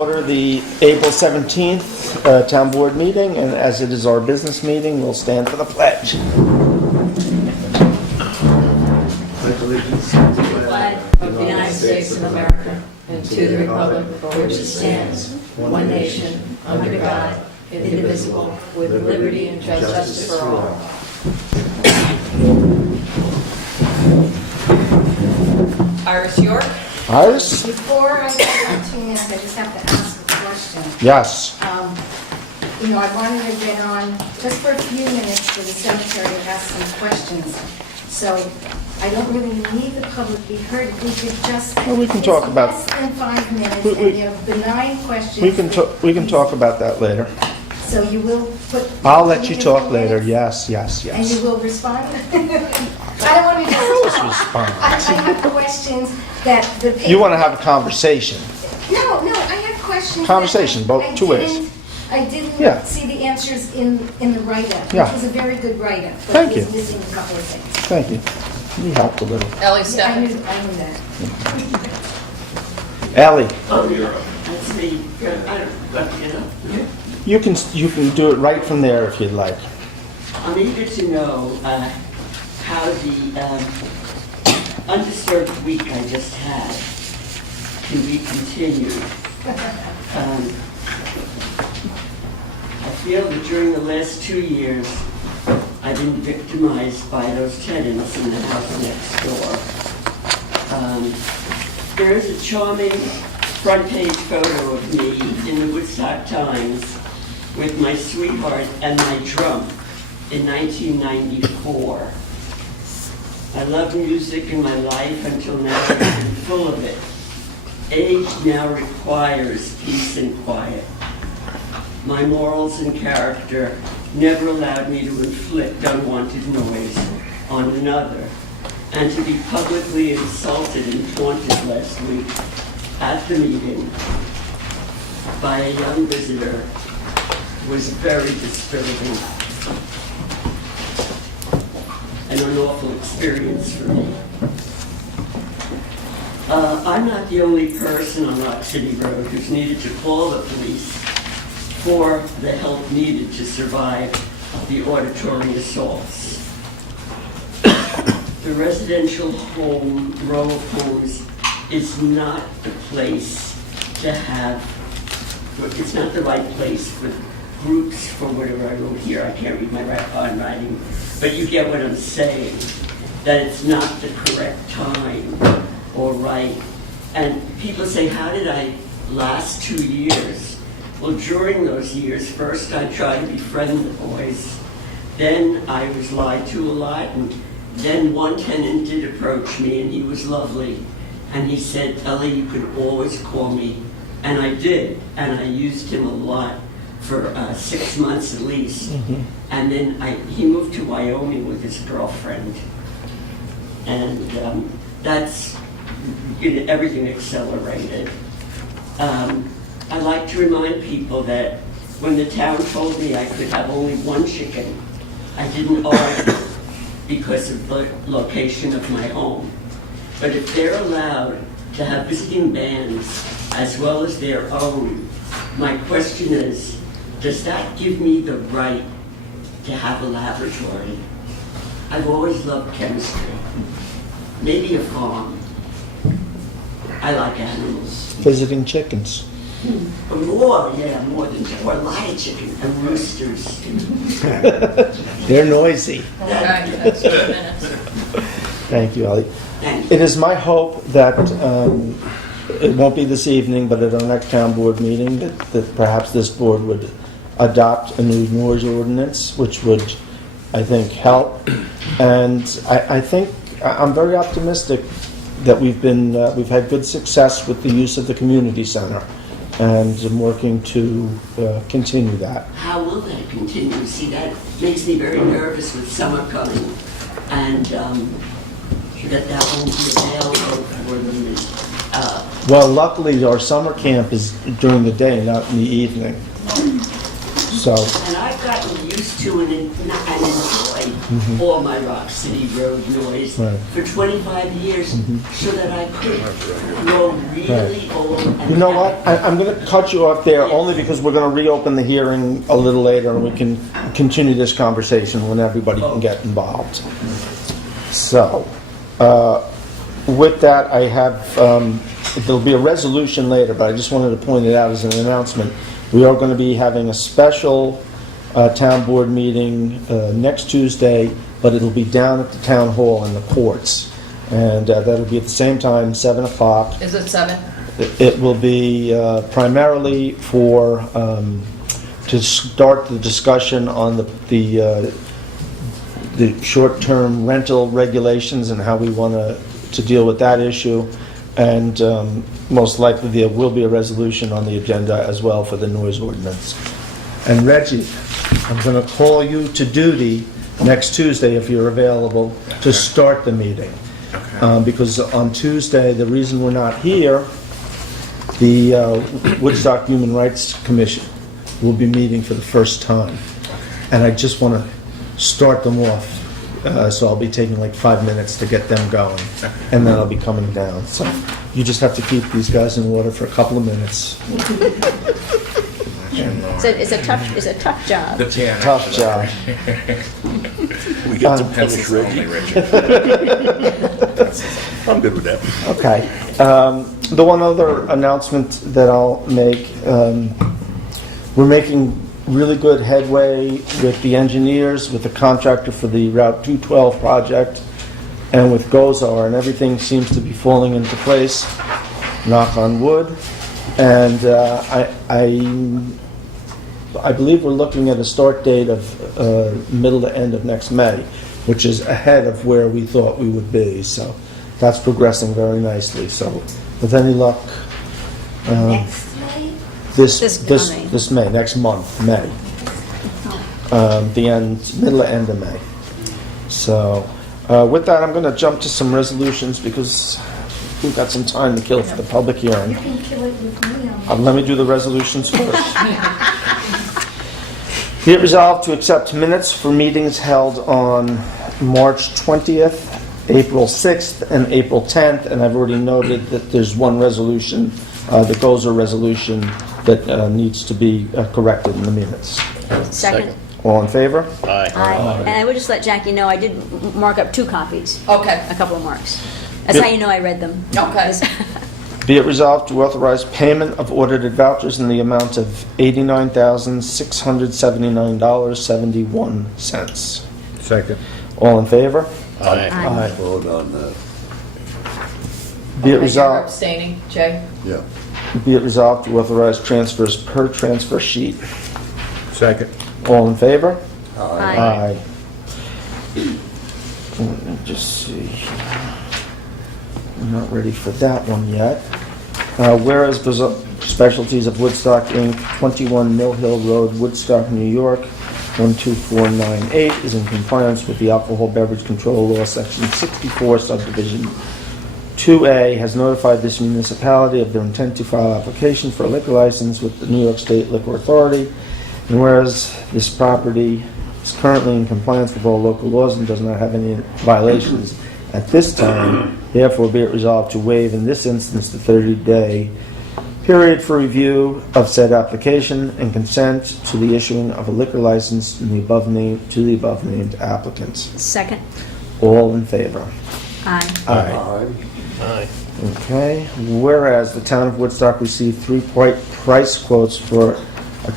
Order the April 17th Town Board meeting, and as it is our business meeting, we'll stand for the pledge. Pledge allegiance to the flag of the United States of America and to the republic for which it stands, one nation, under God, indivisible, with liberty and justice for all. Iris York. Iris? Before I go on 2 minutes, I just have to ask a question. Yes. I wanted to get on just for a few minutes for the cemetery to ask some questions. So I don't really need the public to be heard. If we could just... Well, we can talk about... Less than 5 minutes, We- and they're benign questions. We can talk about that later. So you will put... I'll let you talk in later. minutes, Yes. And you will respond? I don't want to just... Respond. I have questions that the... You want to have a conversation. No, I have questions. Conversation, that both I two ways. I didn't Yeah. see the answers in the write-up, Yeah. which was a very good write-up. Thank But you. it was missing a couple of things. Thank you. You helped a little. Ellie Yeah, I Steffen. knew that. Ally, Oh, you're up. That's me. I don't, you know. you can do it right from there if you'd like. I'm eager to know how the undisturbed week I just had can be continued. I feel that during the last 2 years, I've been victimized by those tenants in the house next door. There is a charming front page photo of me in the Woodstock Times with my sweetheart and my drum in 1994. I love music in my life until now I've been full of it. Age now requires peace and quiet. My morals and character never allowed me to inflict unwanted noise on another, and to be publicly insulted and taunted last week at the meeting by a young visitor was very disturbing and an awful experience for me. I'm not the only person on Rock City Road who's needed to call the police for the help needed to survive the auditory assaults. The residential home, row of homes, is not the place to have, it's not the right place for groups, for whatever I wrote here. I can't read my handwriting, but you get what I'm saying, that it's not the correct time or right. And people say, how did I last 2 years? Well, during those years, first I tried to befriend the boys, then I was lied to a lot, and then one tenant did approach me, and he was lovely, and he said, Ellie, you could always call me, and I did, and I used him a lot for 6 months at least, and then he moved to Wyoming with his girlfriend, and that's, everything accelerated. I like to remind people that when the town told me I could have only one chicken, I didn't argue because of the location of my home. But if they're allowed to have visiting bands as well as their own, my question is, does that give me the right to have a laboratory? I've always loved chemistry. Maybe a farm. I like animals. Visiting chickens. More than or a lot of chicken and roosters. They're noisy. Okay, that's 2 minutes. Thank you, Ally. Thank you. It is my hope that it won't be this evening, but at our next town board meeting, that perhaps this board would adopt a new noise ordinance, which would, I think, help. And I think I'm very optimistic that we've had good success with the use of the community center, and I'm working to continue that. How will that continue? See, that makes me very nervous with summer coming, and that won't be available for them. Well, luckily, our summer camp is during the day, not in the evening. So, And I've gotten used to and enjoy all my Rock City Road noise Right. for 25 years so that I could grow really old. And you know what? happy. I'm going to cut you off there only because we're going to reopen the hearing a little later and we can continue this conversation when everybody can get involved. So, with that, I have, there'll be a resolution later, but I just wanted to point it out as an announcement. We are going to be having a special town board meeting next Tuesday, but it'll be down at the town hall in the courts. And that'll be at the same time, 7 o'clock. Is it 7? It will be primarily for, to start the discussion on the short-term rental regulations and how we want to deal with that issue. And most likely there will be a resolution on the agenda as well for the noise ordinance. And Reggie, I'm going to call you to duty next Tuesday if you're available to start the meeting. Because on Tuesday, the reason we're not here, the Woodstock Human Rights Commission will be meeting for the first time. And I just want to start them off. So I'll be taking like 5 minutes to get them going, and then I'll be coming down. So you just have to keep these guys in water for a couple of minutes. It's a tough job. Tough job. We get to punish Reggie. I'm good with that. Okay. The one other announcement that I'll make, we're making really good headway with the engineers, with the contractor for the Route 212 project, and with Gozar, and everything seems to be falling into place, knock on wood. And I believe we're looking at a start date of middle to end of next May, which is ahead of where we thought we would be. So that's progressing very nicely. So with any luck, Next May? this May, next month, May. Middle to end of May. So with that, I'm going to jump to some resolutions because we've got some time to kill for the public hearing. You can kill it with me on Let me do the resolutions first. Be it resolved to accept minutes for meetings held on March 20th, April 6th, and April 10th, and I've already noted that there's one resolution, the Gozer resolution, that needs to be corrected in the minutes. Second. All in favor? Aye. And I would just let Jackie know, I did mark up 2 copies, Okay. a couple of marks. That's how you know I read them. Okay. Be it resolved to authorize payment of audited vouchers in the amount of $89,679.71. Second. All in favor? Aye. Vote on that. Be it You're resolved. abstaining, Jay? Yeah. Be it resolved to authorize transfers per transfer sheet. Second. All in favor? Aye. Let me just see. I'm not ready for that one yet. Whereas Specialties of Woodstock, Inc., 21 Mill Hill Road, Woodstock, New York, 12498 is in compliance with the Alcohol Beverage Control Law, Section 64, Subdivision 2A, has notified this municipality of their intent to file application for a liquor license with the New York State Liquor Authority. And whereas this property is currently in compliance with all local laws and does not have any violations at this time, therefore be it resolved to waive in this instance the 30-day period for review of said application and consent to the issuing of a liquor license to the above named applicants. Second. All in favor? Aye. Aye. Okay. Whereas the town of Woodstock received 3 price quotes for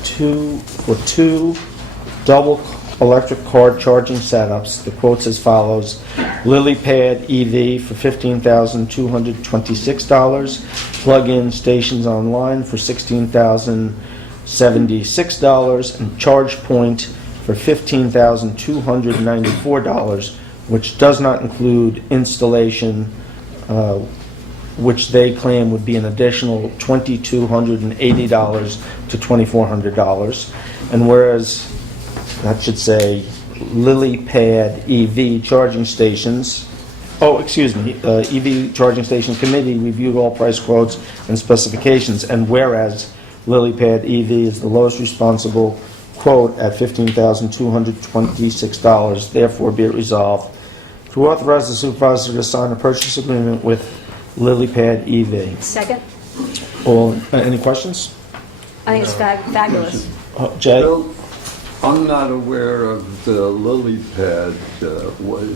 two double electric car charging setups. The quotes as follows: Lily Pad EV for $15,226, plug-in stations online for $16,076, and ChargePoint for $15,294, which does not include installation, which they claim would be an additional $2,280 to $2,400. And whereas that should say Lily Pad EV charging stations. EV charging station committee reviewed all price quotes and specifications. And whereas Lily Pad EV is the lowest responsible quote at $15,226. Therefore, be it resolved to authorize the supervisor to sign a purchase agreement with LilyPad EV. Second? Any questions? I think it's fabulous. Jay? Bill, I'm not aware of the lily pad.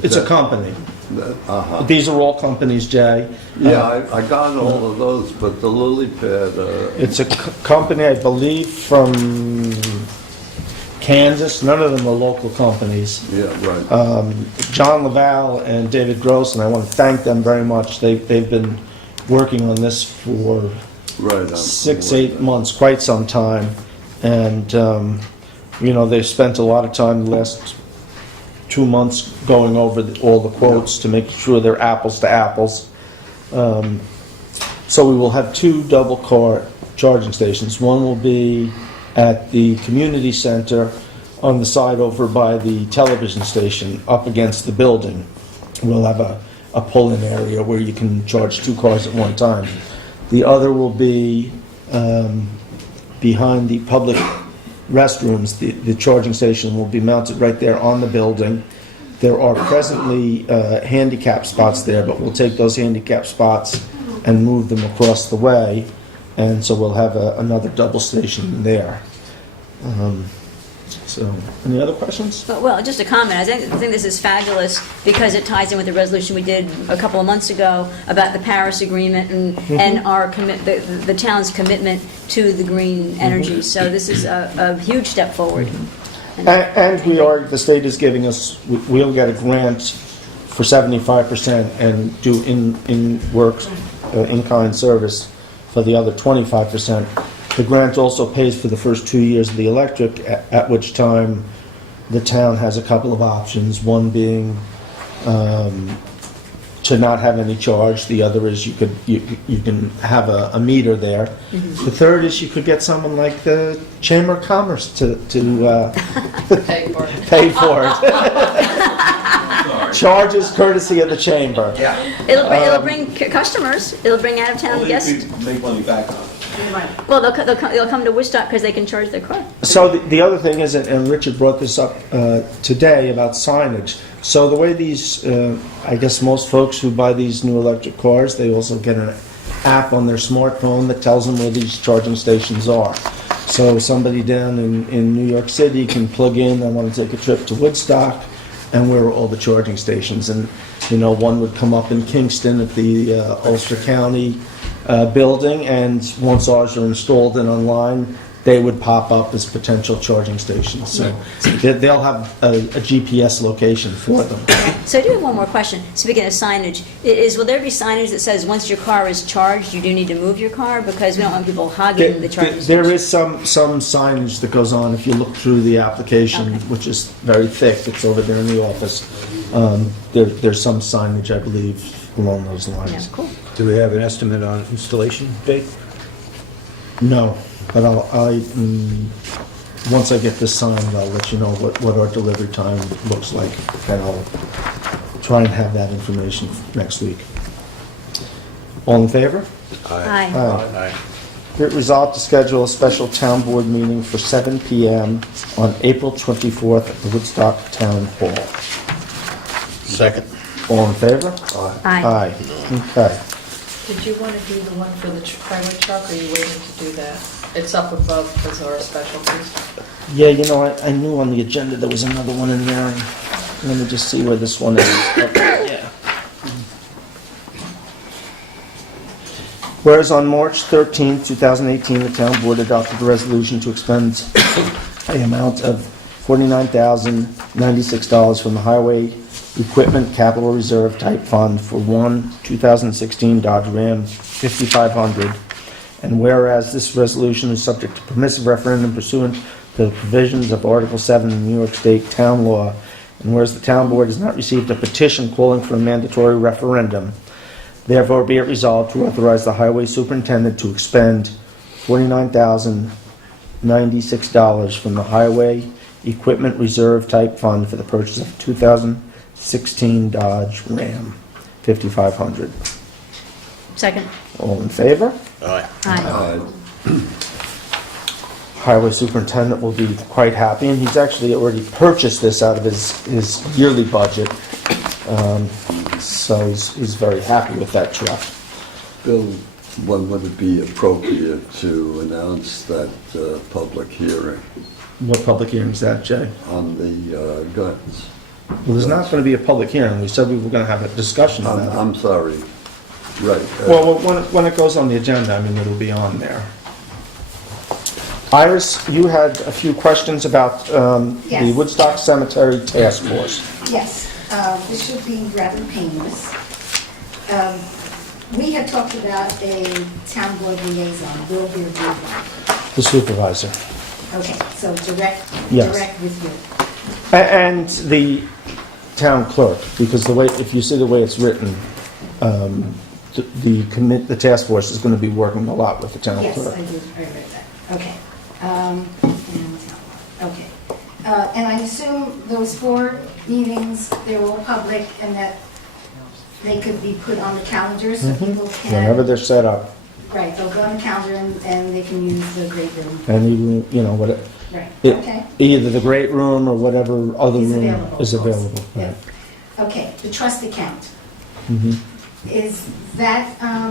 It's a company. Uh-huh. These are all companies, Jay. Yeah, I got all of those, but the lily pad, It's a company, I believe, from Kansas. None of them are local companies. yeah, right. John Laval and David Gross, and I want to thank them very much. They've been working on this for Right. 6-8 months, quite some time. And, they've spent a lot of time the last 2 months going over all the quotes to make sure they're apples to apples. So we will have 2 double car charging stations. One will be at the community center on the side over by the television station up against the building. We'll have a pull-in area where you can charge 2 cars at one time. The other will be behind the public restrooms. The charging station will be mounted right there on the building. There are presently handicap spots there, but we'll take those handicap spots and move them across the way, and so we'll have another double station there. So, any other questions? Well, just a comment. I think this is fabulous because it ties in with the resolution we did a couple of months ago about the Paris Agreement and our the town's commitment to the green energy. So this is a huge step forward. And the state is giving us, we'll get a grant for 75% and do in-kind service for the other 25%. The grant also pays for the first 2 years of the electric, at which time the town has a couple of options, one being to not have any charge. The other is you can have a meter there. The third is you could get someone like the Chamber of Commerce to Pay for it. pay for it. Charges courtesy of the chamber. It'll bring customers. It'll bring out of town guests. Make money back on it. Well, they'll come to Woodstock because they can charge their car. So the other thing is, and Richard brought this up today about signage. So the way these, I guess most folks who buy these new electric cars, they also get an app on their smartphone that tells them where these charging stations are. So somebody down in New York City can plug in, I want to take a trip to Woodstock, and where are all the charging stations? And, one would come up in Kingston at the Ulster County building, and once ours are installed and online, they would pop up as potential charging stations. So they'll have a GPS location for them. So I do have one more question. Speaking of signage, will there be signage that says once your car is charged, you do need to move your car? Because we don't want people hogging the charging station. There is some signage that goes on if you look through the application, Okay. which is very thick. It's over there in the office. There's some signage, I believe, along those lines. Yeah, cool. Do we have an estimate on installation date? No, but once I get this signed, I'll let you know what our delivery time looks like, and I'll try and have that information next week. All in favor? Aye. Aye. Be it resolved to schedule a special town board meeting for 7 p.m. on April 24th at the Woodstock Town Hall. Second. All in favor? Aye. Aye. Okay. Did you want to do the one for the highway truck, or are you waiting to do that? It's up above because of our specialties. Yeah, I knew on the agenda there was another one in there. Let me just see where this one is. Okay, yeah. Whereas on March 13, 2018, the town board adopted a resolution to expend a amount of $49,096 from the Highway Equipment Capital Reserve Type Fund for one 2016 Dodge Ram 5500. And whereas this resolution is subject to permissive referendum pursuant to the provisions of Article 7 of the New York State Town Law, and whereas the town board has not received a petition calling for a mandatory referendum, therefore be it resolved to authorize the highway superintendent to expend $49,096 from the Highway Equipment Reserve Type Fund for the purchase of 2016 Dodge Ram 5500. Second. All in favor? Aye. Aye. highway superintendent will be quite happy, and he's actually already purchased this out of his yearly budget. So he's very happy with that truck. Bill, when would it be appropriate to announce that public hearing What public hearing is that, Jay? on the guns? Well, there's not going to be a public hearing. We said we were going to have a discussion about it. I'm sorry. Right. Well, when it goes on the agenda, I mean, it'll be on there. Iris, you had a few questions about the Yes. Woodstock Cemetery Task Force. Yes, this should be rather painless. We had talked about a town board liaison. Will there be one? The supervisor. Okay, so direct Yes. with you. And the town clerk, because if you see the way it's written, the task force is going to be working a lot with the town Yes, clerk. I did, I read that. Okay. Okay. And I assume those 4 meetings, they're all public and that they could be put on the calendar so people can... Whenever they're set up, Right, they'll go on the calendar and they can use the great room. and even, Right, it- okay. either the great room or whatever other Is room available, is of course. available. Yeah. Right. Okay, the trust account. Mhm. Is that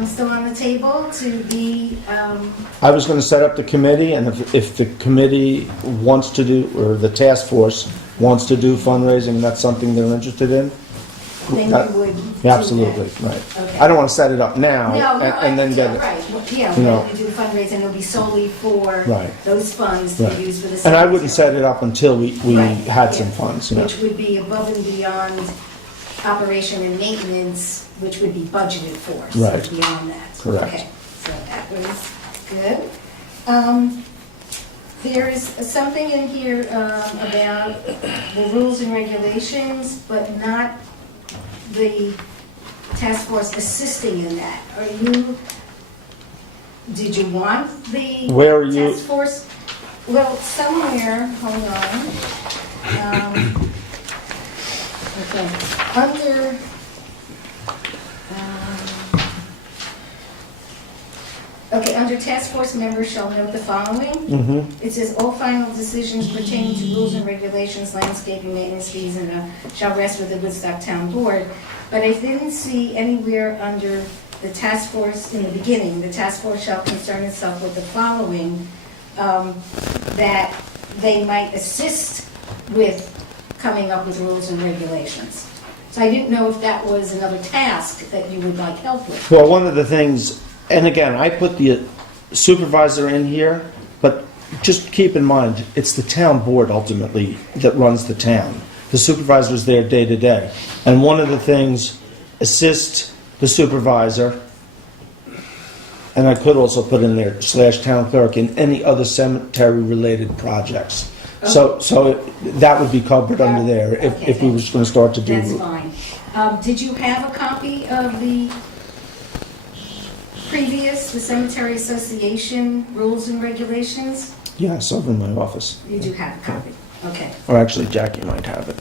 still on the table to be, I was going to set up the committee, and if the committee wants to do, or the task force wants to do fundraising, and that's something they're interested in, then that- you would do yeah, absolutely, that? right. Okay. I don't want to set it up now No, and then get it. right, well, yeah, you we're know. going to do the fundraising, it'll be solely for Right. those funds to Right. be used for the. And I wouldn't set cemetery. it up until we Right, had some yeah. funds, Which would be above and beyond operation and maintenance, which would be budgeted for. Right. So beyond that. Correct. Okay, so that was good. There is something in here about the rules and regulations, but not the task force assisting in that. Did you want the Where are you- task force? Well, somewhere, hold on. Okay, under, under task force members shall note the following. Mhm. It says, all final decisions pertaining to rules and regulations, landscaping, maintenance fees, and shall rest with the Woodstock Town Board. But I didn't see anywhere under the task force, in the beginning, the task force shall concern itself with the following, that they might assist with coming up with rules and regulations. So I didn't know if that was another task that you would like help with. Well, one of the things, and again, I put the supervisor in here, but just keep in mind, it's the town board ultimately that runs the town. The supervisor's there day to day. And one of the things, assist the supervisor, and I could also put in there / town clerk in any other cemetery-related projects. So that would be covered under there if we were going to start to do. That's fine. Did you have a copy of the the Cemetery Association rules and regulations? Yes, over in my office. You do have a copy, okay, Or actually, Jackie might have it.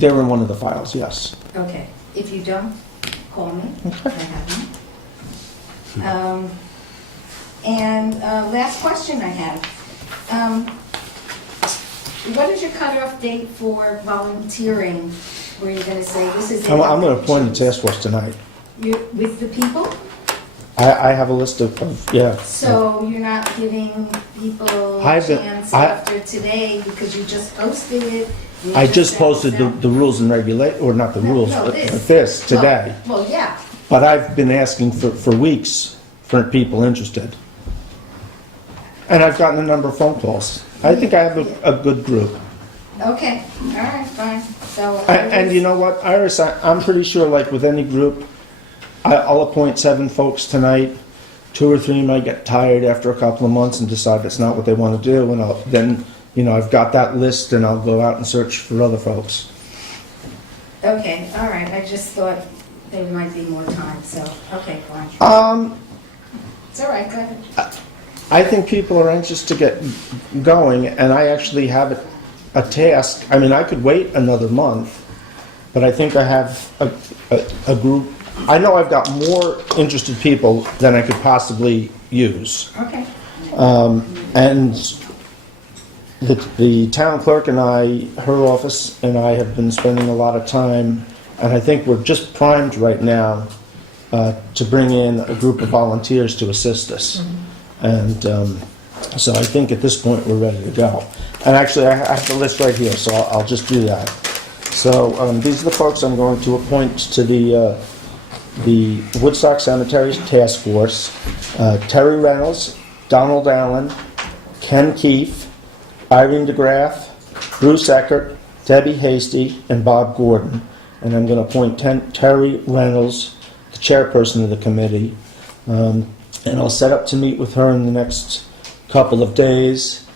They're in one of the files, yes. okay. If you don't, call me, I have them. And last question I have. What is your cutoff date for volunteering, where you're gonna say, this is... I'm going to appoint a task force tonight. You're with the people? I have a list of yeah. So you're not giving people a I've been- chance I- after today because you just posted it? You I just sent posted this out? the rules and or not the No, rules, no, but this. this today. Well, yeah, But I've been asking for weeks for people interested. And I've gotten a number of phone calls. I think I have a good group. okay, all right, fine. So. And you know what, Iris, I'm pretty sure, like with any group, I'll appoint 7 folks tonight. 2 or 3 might get tired after a couple of months and decide that's not what they want to do, and I've got that list, and I'll go out and search for other folks. Okay, all right, I just thought there might be more time, so, okay, fine. It's all right, go ahead. I think people are anxious to get going, and I actually have a task. I mean, I could wait another month, but I think I have a group. I know I've got more interested people than I could possibly use. Okay, And the town clerk and I, her office and I have been spending a lot of time, and I think we're just primed right now to bring in a group of volunteers to assist us. And so I think at this point we're ready to go. And actually, I have the list right here, so I'll just do that. So these are the folks I'm going to appoint to the Woodstock Cemetery Task Force. Terry Reynolds, Donald Allen, Ken Keefe, Irene DeGraff, Bruce Eckert, Debbie Hasty, and Bob Gordon. And I'm going to appoint Terry Reynolds, the chairperson of the committee. And I'll set up to meet with her in the next couple of days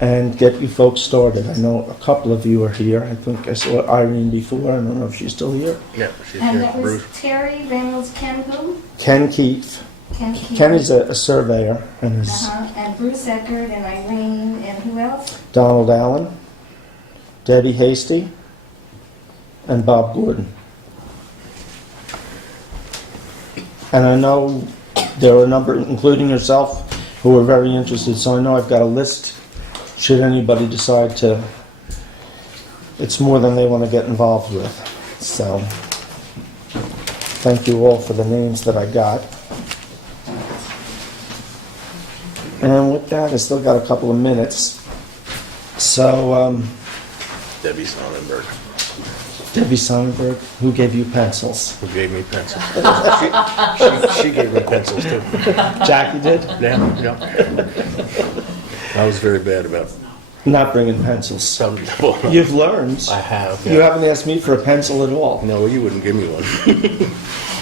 and get you folks started. I know a couple of you are here. I think I saw Irene before. I don't know if she's still here. Yeah, she's And here. that was Bruce. Terry Reynolds, Ken who? Ken Keefe. Ken Is a surveyor, and is And Bruce Eckert and Irene, and who else? Donald Allen, Debbie Hasty, and Bob Gordon. And I know there are a number, including yourself, who are very interested, so I know I've got a list should anybody decide to. It's more than they want to get involved with. So, thank you all for the names that I got. And with that, I still got a couple of minutes. So, Debbie Sonnenberg, Debbie Sonnenberg, who gave you pencils? who gave me pencils. She gave me pencils too. Jackie did? Yeah. I was very bad about Not bringing pencils. some. You've learned. I have. You haven't asked me for a pencil at all. No, you wouldn't give me one.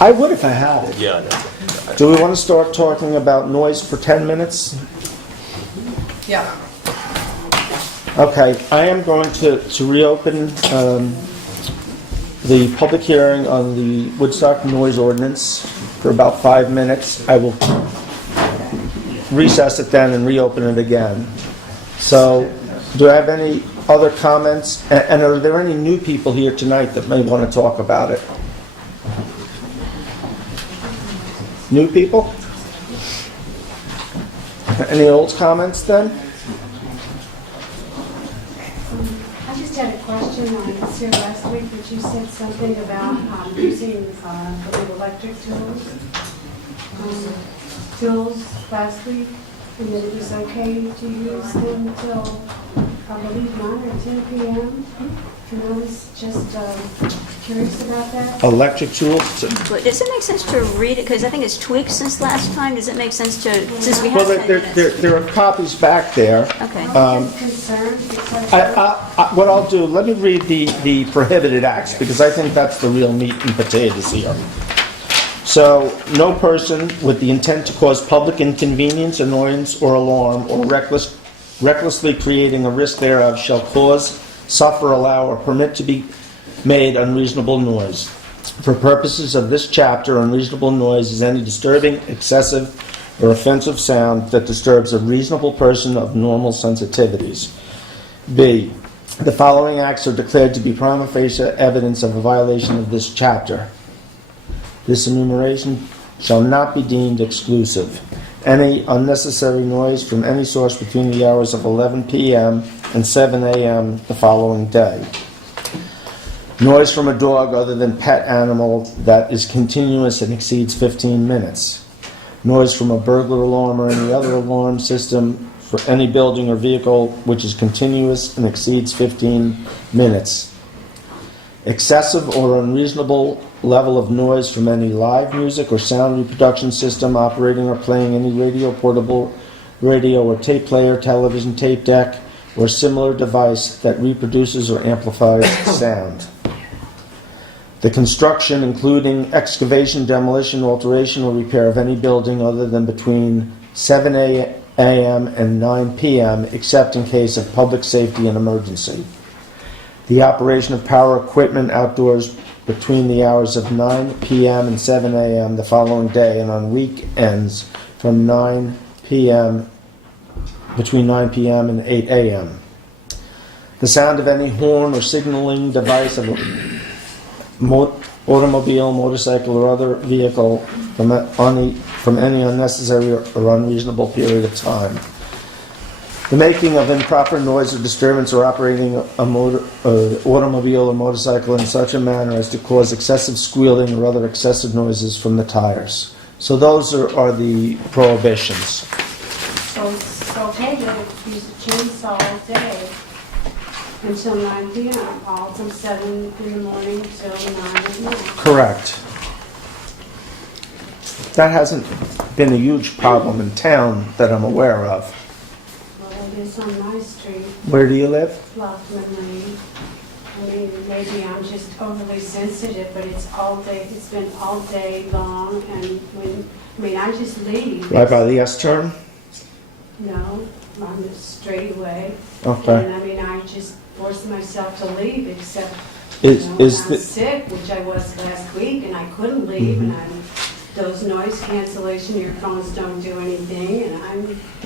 I would if I had it. Yeah, I know. Do we want to start talking about noise for 10 minutes? Yeah. Okay, I am going to reopen the public hearing on the Woodstock noise ordinance for about 5 minutes. I will recess it then and reopen it again. So, do I have any other comments? And are there any new people here tonight that may want to talk about it? New people? Any old comments then? I just had a question on this here last week, that you said something about using the new electric tools last week, and that it was okay to use them till, I believe, 9 or 10 p.m. And I was just curious about that. Electric tools? But does it make sense to read it? Because I think it's tweaked since last time. Does it make sense to, since we have Well, 10 minutes? there are copies back there. Okay. I'm just concerned because What I'll do, let me read the prohibited acts, because I think that's the real meat and potatoes here. So, no person with the intent to cause public inconvenience, annoyance, or alarm, or recklessly creating a risk thereof shall cause, suffer, allow, or permit to be made unreasonable noise. For purposes of this chapter, unreasonable noise is any disturbing, excessive, or offensive sound that disturbs a reasonable person of normal sensitivities. B. The following acts are declared to be prima facie evidence of a violation of this chapter. This enumeration shall not be deemed exclusive. Any unnecessary noise from any source between the hours of 11 p.m. and 7 a.m. the following day. Noise from a dog other than pet animal that is continuous and exceeds 15 minutes. Noise from a burglar alarm or any other alarm system for any building or vehicle which is continuous and exceeds 15 minutes. Excessive or unreasonable level of noise from any live music or sound reproduction system operating or playing any radio, portable radio or tape player, television, tape deck, or similar device that reproduces or amplifies sound. The construction, including excavation, demolition, alteration, or repair of any building other than between 7 a.m. and 9 p.m., except in case of public safety and emergency. The operation of power equipment outdoors between the hours of 9 p.m. and 7 a.m. the following day, and on weekends from 9 p.m. between 9 p.m. and 8 a.m. The sound of any horn or signaling device of automobile, motorcycle, or other vehicle from any unnecessary or unreasonable period of time. The making of improper noise or disturbance or operating a automobile or motorcycle in such a manner as to cause excessive squealing or other excessive noises from the tires. So those are the prohibitions. So it's okay to use a chainsaw all day until 9 p.m., all from 7 in the morning till 9 at night. Correct. That hasn't been a huge problem in town that I'm aware of. Well, it is on my street, Where do you live? Lockman Lane. I mean, maybe I'm just overly sensitive, but it's all day, it's been all day long, and I just leave. Right by the S turn? No, on the straightaway. Okay. And I just force myself to leave, except, Is when I'm the, sick, which I was last week, and I couldn't leave, and those noise cancellation earphones don't do anything, and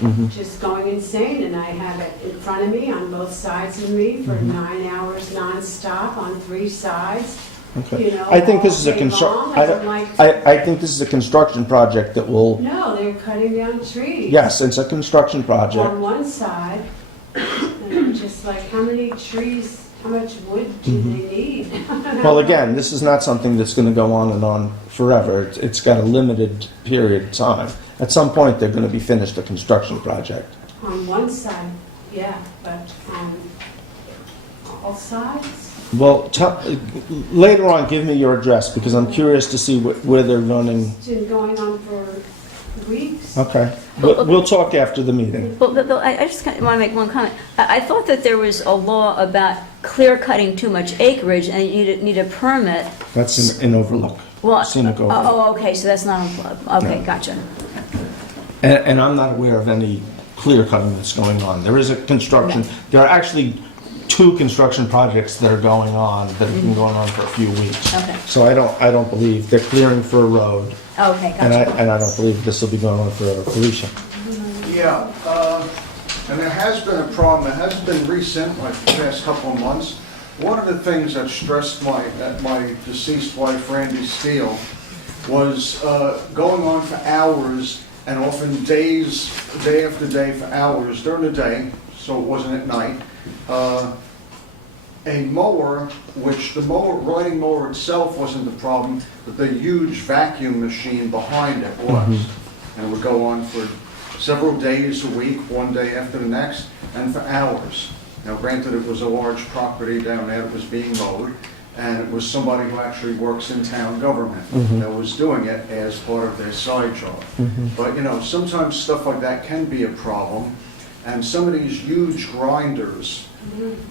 I'm just going insane, and I have it in front of me, on both sides of me, for 9 hours nonstop on 3 sides. okay. You know, I think this is a all day long. I don't like- I think this is a construction project that will, No, they're cutting down trees. yes, it's a construction project. On one side, and I'm just like, how many trees, how much wood do they need? Well, again, this is not something that's going to go on and on forever. It's got a limited period of time. At some point, they're going to be finished the construction project. On one side, yeah, but on all sides? Well, later on, give me your address because I'm curious to see where they're running. It's been going on for weeks. Okay, we'll talk after the meeting. Well, Bill, I just want to make one comment. I thought that there was a law about clear cutting too much acreage and you need a permit. That's an overlook. Well, Scenic overlook. oh, okay, so that's not, okay, No. gotcha. And I'm not aware of any clear cutting that's going on. There is a construction, there are actually 2 construction projects that are going on that have been going on for a few weeks. Okay. So I don't believe, they're clearing for a road, Okay, and gotcha. I don't believe this will be going on for Felicia. Yeah, and there has been a problem, it hasn't been recent, like the past couple of months. One of the things that stressed my deceased wife, Randy Steele, was going on for hours, and often days, day after day for hours during the day, so it wasn't at night. A mower, which the riding mower itself wasn't the problem, but the huge vacuum machine behind it was. And it would go on for several days a week, one day after the next, and for hours. Now granted, it was a large property down there that was being mowed, and it was somebody who actually works in town government that was doing it as part of their side job. But sometimes stuff like that can be a problem, and some of these huge grinders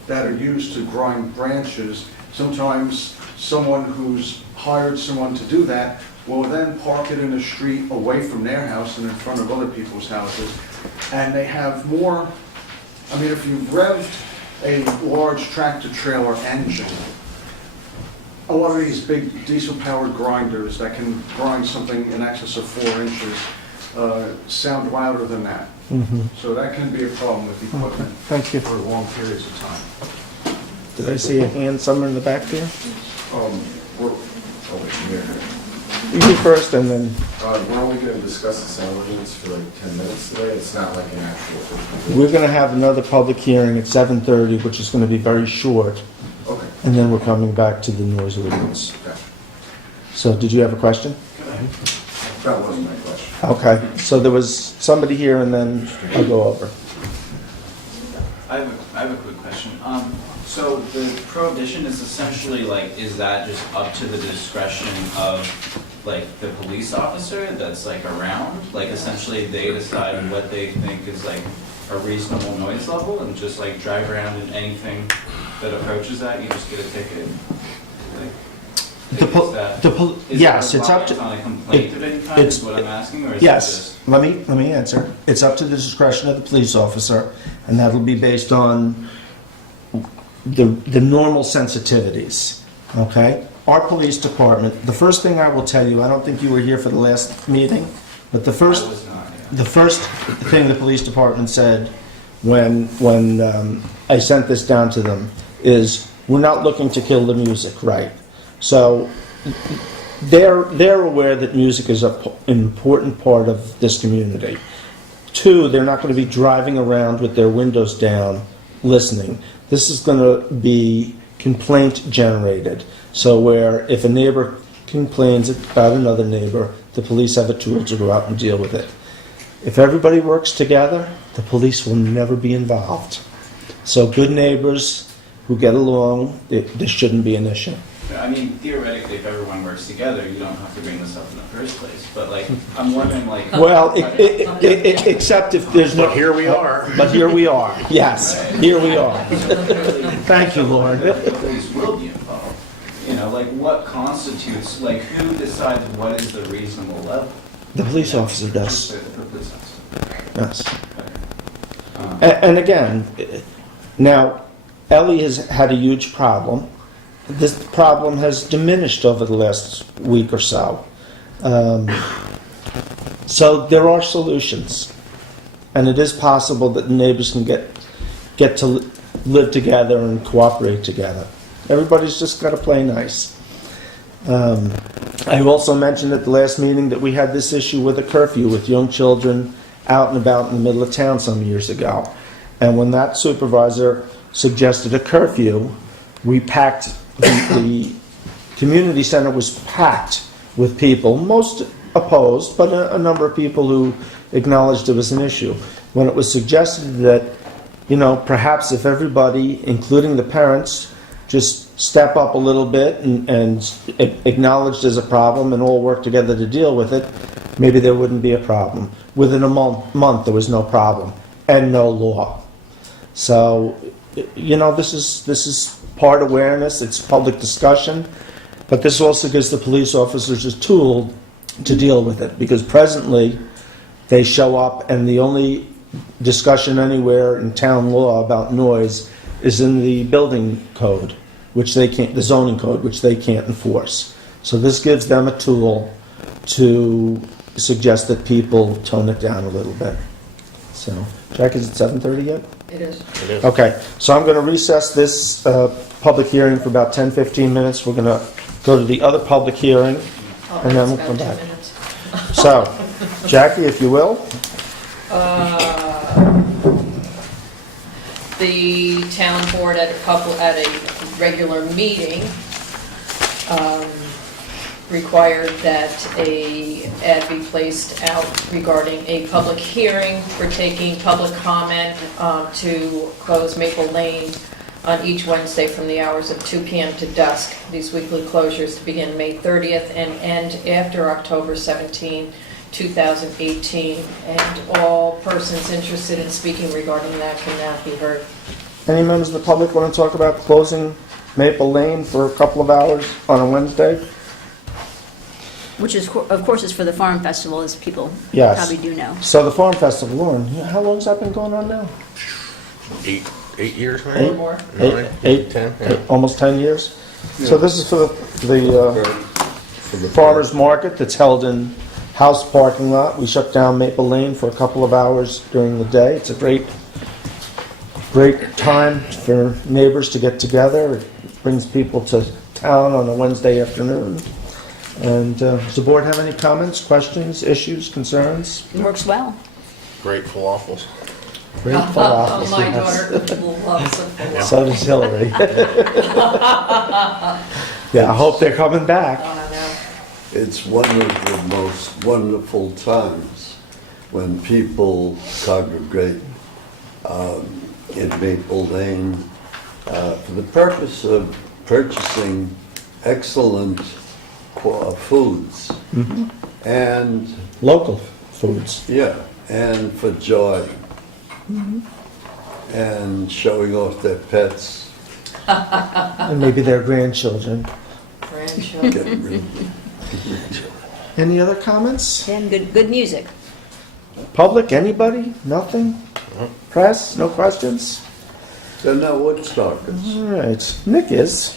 that are used to grind branches, sometimes someone who's hired someone to do that will then park it in the street away from their house and in front of other people's houses. And they have more, if you've revved a large tractor trailer engine, a lot of these big diesel-powered grinders that can grind something in excess of 4 inches sound louder than that. So that can be a problem with equipment Thank you. for long periods of time. Did I see a hand somewhere in the back there? We're over here. You first, and then We're only going to discuss the sound ordinance for like 10 minutes today. It's not like an actual. we're going to have another public hearing at 7:30, which is going to be very short, Okay. and then we're coming back to the noise ordinance. Gotcha. So did you have a question? That wasn't my question. Okay, so there was somebody here, and then I'll go over. I have a quick question. So the prohibition is essentially like, is that just up to the discretion of like the police officer that's like around? Like essentially they decide what they think is like a reasonable noise level and just like drive around and anything that approaches that, you just get a ticket? Yes, it's up to. Is on a complaint of any kind, is what I'm asking, or is it Yes, just? let me answer. It's up to the discretion of the police officer, and that'll be based on the normal sensitivities, okay? Our police department, the first thing I will tell you, I don't think you were here for the last meeting, but the I first was not, yeah. the first thing the police department said when I sent this down to them is, we're not looking to kill the music, right? So they're aware that music is an important part of this community. Two, they're not going to be driving around with their windows down listening. This is going to be complaint generated. So where if a neighbor complains about another neighbor, the police have a tool to go out and deal with it. If everybody works together, the police will never be involved. So good neighbors who get along, this shouldn't be an issue. I mean, theoretically, if everyone works together, you don't have to bring this up in the first place. But like, I'm wondering, like, Well, except if there's no... But here we are. But here we are. Yes, here we are. Thank you, Lauren. The police will be involved. You know, like, what constitutes, like, who decides what is the reasonable level? The police officer does. The police officer. Yes. Okay. And again, now, Ellie has had a huge problem. This problem has diminished over the last week or so. So there are solutions. And it is possible that neighbors can get to live together and cooperate together. Everybody's just got to play nice. I also mentioned at the last meeting that we had this issue with a curfew with young children out and about in the middle of town some years ago. And when that supervisor suggested a curfew, we packed, the community center was packed with people, most opposed, but a number of people who acknowledged it was an issue. When it was suggested that, you know, perhaps if everybody, including the parents, just step up a little bit and acknowledged as a problem and all work together to deal with it, maybe there wouldn't be a problem. Within a month there was no problem and no law. So, you know, this is part awareness, it's public discussion, but this also gives the police officers a tool to deal with it, because presently they show up and the only discussion anywhere in town law about noise is in the building code, which they can't, the zoning code, which they can't enforce. So this gives them a tool to suggest that people tone it down a little bit. So, Jack, is it 7:30 yet? It is. Okay, so I'm going to recess this public hearing for about 10-15 minutes. We're going to go to the other public hearing, and then we'll come back. So, Jackie, if you will. The town board at a regular meeting required that a ad be placed out regarding a public hearing for taking public comment to close Maple Lane on each Wednesday from the hours of 2 p.m. to dusk. These weekly closures to begin May 30th and end after October 17, 2018. And all persons interested in speaking regarding that can now be heard. Any members of the public want to talk about closing Maple Lane for a couple of hours on a Wednesday? Which is, of course, is for the Farm Festival, as people Yes. probably do know. So the Farm Festival, Lauren, how long has that been going on now? 8 years, Or maybe? more. Eight, 10, yeah. almost 10 years? So this is for the farmer's market that's held in house parking lot. We shut down Maple Lane for a couple of hours during the day. It's a great time for neighbors to get together. It brings people to town on a Wednesday afternoon. And does the board have any comments, questions, issues, concerns? It works well. Great falafels. Great falafels, My yes. daughter loves them. So does Hillary. Yeah, I hope they're coming back. It's one of the most wonderful times when people congregate in Maple Lane for the purpose of purchasing excellent foods and Local foods. and for joy and showing off their pets. And maybe their grandchildren. Grandchildren. Getting rid Any other comments? And good music. Public, anybody? Nothing? Press? No questions? They're not Woodstockers. All right. Nick is.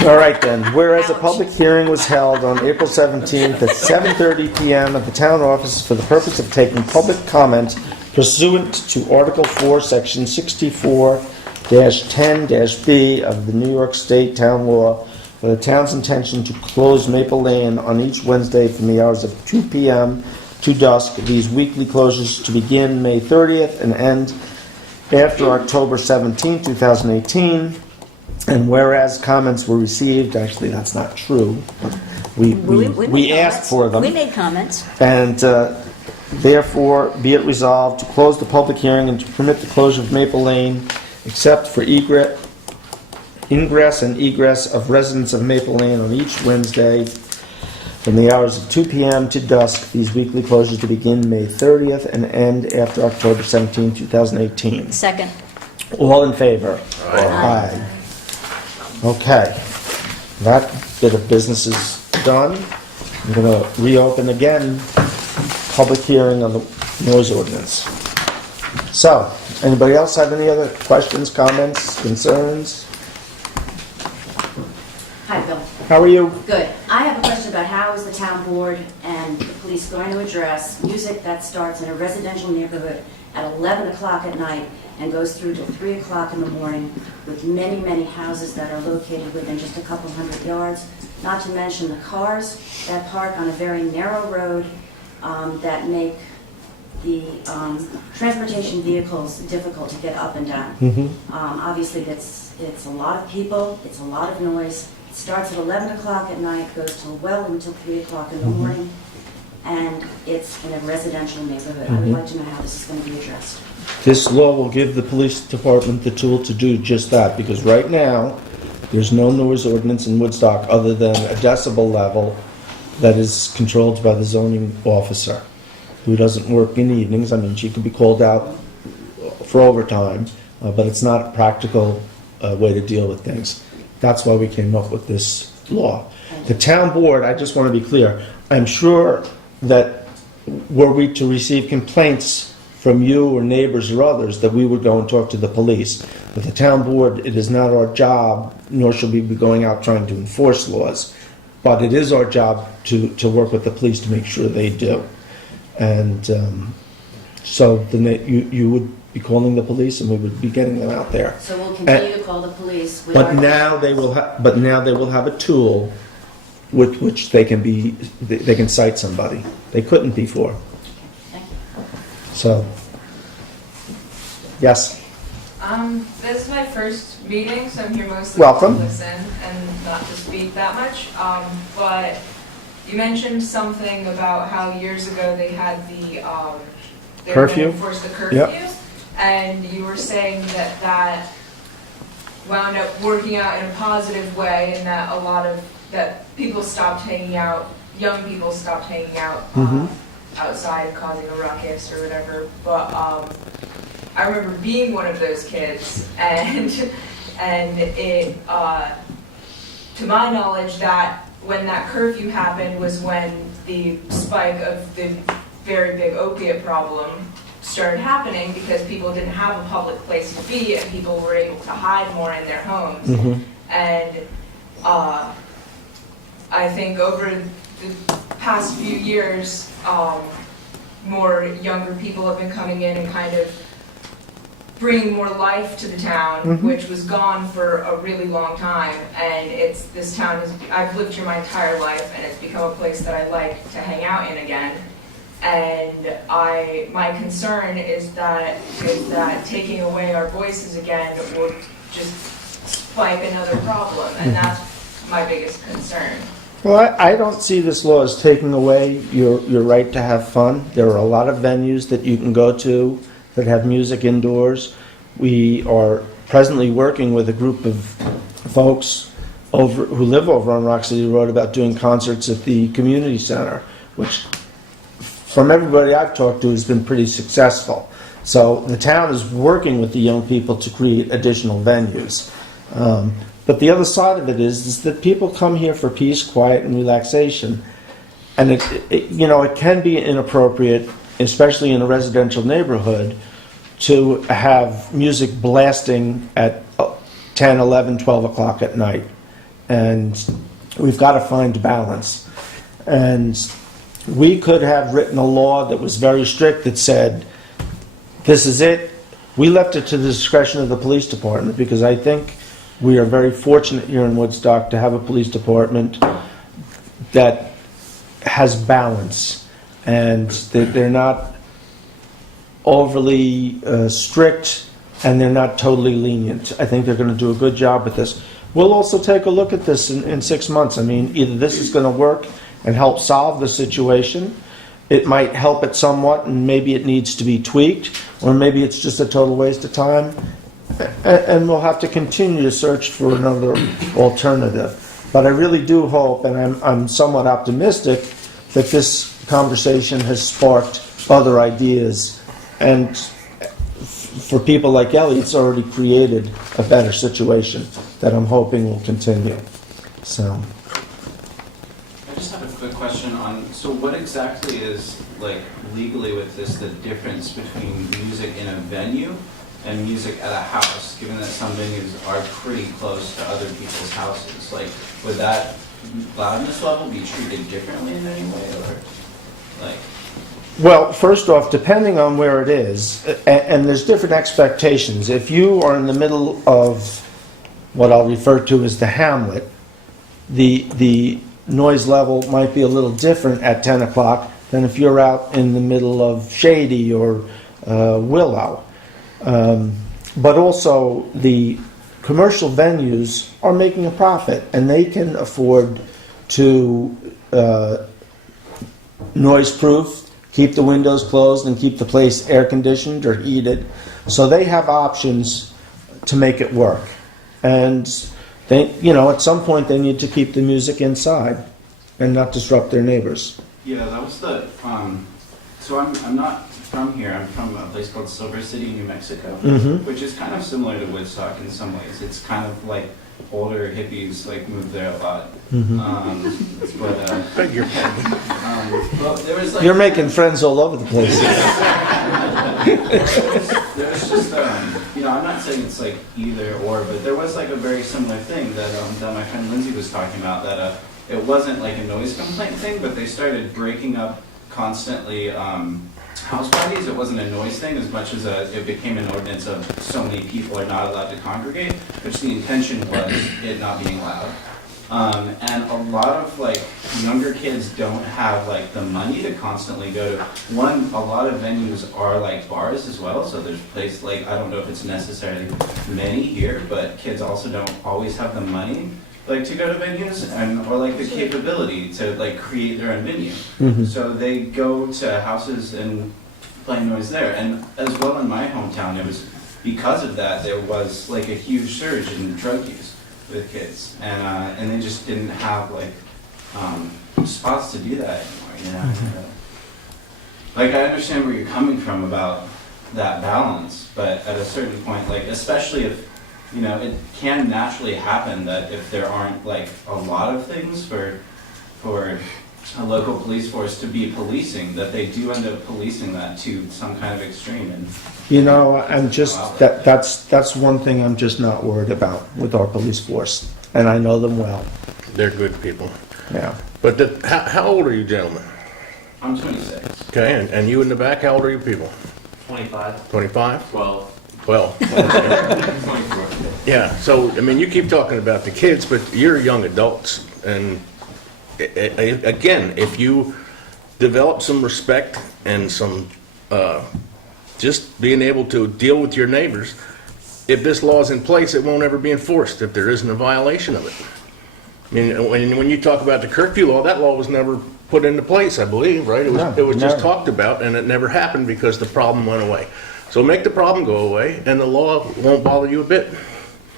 All right then. Whereas a public hearing was held on April 17th at 7:30 p.m. at the town office for the purpose of taking public comment pursuant to Article 4, Section 64-10-B of the New York State Town Law for the town's intention to close Maple Lane on each Wednesday from the hours of 2 p.m. to dusk. These weekly closures to begin May 30th and end after October 17, 2018. And whereas comments were received, actually that's not true. We made asked comments. for them. We made comments. And therefore, be it resolved to close the public hearing and to permit the closure of Maple Lane except for ingress and egress of residents of Maple Lane on each Wednesday from the hours of 2 p.m. to dusk. These weekly closures to begin May 30th and end after October 17, 2018. Second. All in favor? Aye. Okay. That bit of business is done. I'm going to reopen again public hearing on the noise ordinance. So, anybody else have any other questions, comments, concerns? Hi, Bill. How are you? Good. I have a question about how is the town board and the police going to address music that starts in a residential neighborhood at 11 o'clock at night and goes through to 3 o'clock in the morning with many, many houses that are located within just a couple hundred yards, not to mention the cars that park on a very narrow road that make the transportation vehicles difficult to get up and down. Obviously, it's a lot of people, it's a lot of noise. It starts at 11 o'clock at night, goes till well until 3 o'clock in the morning, and it's in a residential neighborhood. I would like to know how this is going to be addressed. This law will give the police department the tool to do just that, because right now, there's no noise ordinance in Woodstock other than a decibel level that is controlled by the zoning officer, who doesn't work in evenings. I mean, she could be called out for overtime, but it's not a practical way to deal with things. That's why we came up with this law. The town board, I just want to be clear, I'm sure that were we to receive complaints from you or neighbors or others, that we would go and talk to the police. But the town board, it is not our job, nor should we be going out trying to enforce laws, but it is our job to work with the police to make sure they do. And so you would be calling the police, and we would be getting them out there. So we'll continue to call the police with But our... now they will have a tool with which they can cite somebody. They couldn't before. Thank you. So, yes. This is my first meeting, so I'm here mostly Welcome. to listen and not to speak that much. But you mentioned something about how years ago they had the they were Curfew? gonna enforce the curfew, Yep. and you were saying that wound up working out in a positive way, and that that people stopped hanging out, young people stopped hanging out outside, causing a ruckus or whatever. But I remember being one of those kids, and it, to my knowledge, that when that curfew happened was when the spike of the very big opiate problem started happening, because people didn't have a public place to be and people were able to hide more in their homes. And I think over the past few years, more younger people have been coming in and kind of bringing more life to the town, which was gone for a really long time. And this town I've lived here my entire life, and it's become a place that I like to hang out in again. And my concern is that taking away our voices again will just spike another problem, and that's my biggest concern. Well, I don't see this law as taking away your right to have fun. There are a lot of venues that you can go to that have music indoors. We are presently working with a group of folks who live over on Rock City Road about doing concerts at the community center, which from everybody I've talked to has been pretty successful. So the town is working with the young people to create additional venues. But the other side of it is that people come here for peace, quiet, and relaxation. And it can be inappropriate, especially in a residential neighborhood, to have music blasting at 10, 11, 12 o'clock at night. And we've got to find balance. And we could have written a law that was very strict that said, this is it. We left it to the discretion of the police department, because I think we are very fortunate here in Woodstock to have a police department that has balance. And they're not overly strict, and they're not totally lenient. I think they're going to do a good job with this. We'll also take a look at this in 6 months. I mean, either this is going to work and help solve the situation, it might help it somewhat, and maybe it needs to be tweaked, or maybe it's just a total waste of time, and we'll have to continue to search for another alternative. But I really do hope, and I'm somewhat optimistic, that this conversation has sparked other ideas, and for people like Ellie, it's already created a better situation that I'm hoping will continue. So. I just have a quick question on, so what exactly is, like, legally with this, the difference between music in a venue and music at a house, given that some venues are pretty close to other people's houses? Like, would that loudness level be treated differently in any way, or, like? Well, first off, depending on where it is, and there's different expectations. If you are in the middle of what I'll refer to as the hamlet, the noise level might be a little different at 10 o'clock than if you're out in the middle of Shady or Willow. But also, the commercial venues are making a profit, and they can afford to noise-proof, keep the windows closed, and keep the place air-conditioned or heated. So they have options to make it work. And they, at some point they need to keep the music inside and not disrupt their neighbors. Yeah, that was the, so I'm not from here, I'm from a place called Silver City, New Mexico, which is kind of similar to Woodstock in some ways. It's kind of like older hippies like move there a lot. Beg your pardon. Well, there was like, You're making friends all over the place. there was just, I'm not saying it's like either or, but there was like a very similar thing that my friend Lindsay was talking about, that it wasn't like a noise complaint thing, but they started breaking up constantly house parties. It wasn't a noise thing as much as it became an ordinance of so many people are not allowed to congregate, which the intention was it not being loud. And a lot of like younger kids don't have like the money to constantly go to a lot of venues are like bars as well, so there's places like, I don't know if it's necessarily many here, but kids also don't always have the money like to go to venues or like the capability to like create their own venue. So they go to houses and play noise there. And as well in my hometown, it was because of that there was like a huge surge in drug use with kids, and they just didn't have like spots to do that anymore. Like I understand where you're coming from about that balance, but at a certain point, like especially if it can naturally happen that if there aren't like a lot of things for a local police force to be policing, that they do end up policing that to some kind of extreme. And I'm just that's one thing I'm just not worried about with our police force, and I know them well. They're good people. Yeah. But how old are you gentlemen? I'm 26. Okay, and you in the back, how old are you people? 25. 25? 12. 12. 24. Yeah, so, I mean, you keep talking about the kids, but you're young adults, and again, if you develop some respect and some just being able to deal with your neighbors, if this law is in place, it won't ever be enforced if there isn't a violation of it. I mean, when you talk about the curfew law, that law was never put into place, I believe, right? It was just talked about, and it never happened because the problem went away. So make the problem go away, and the law won't bother you a bit.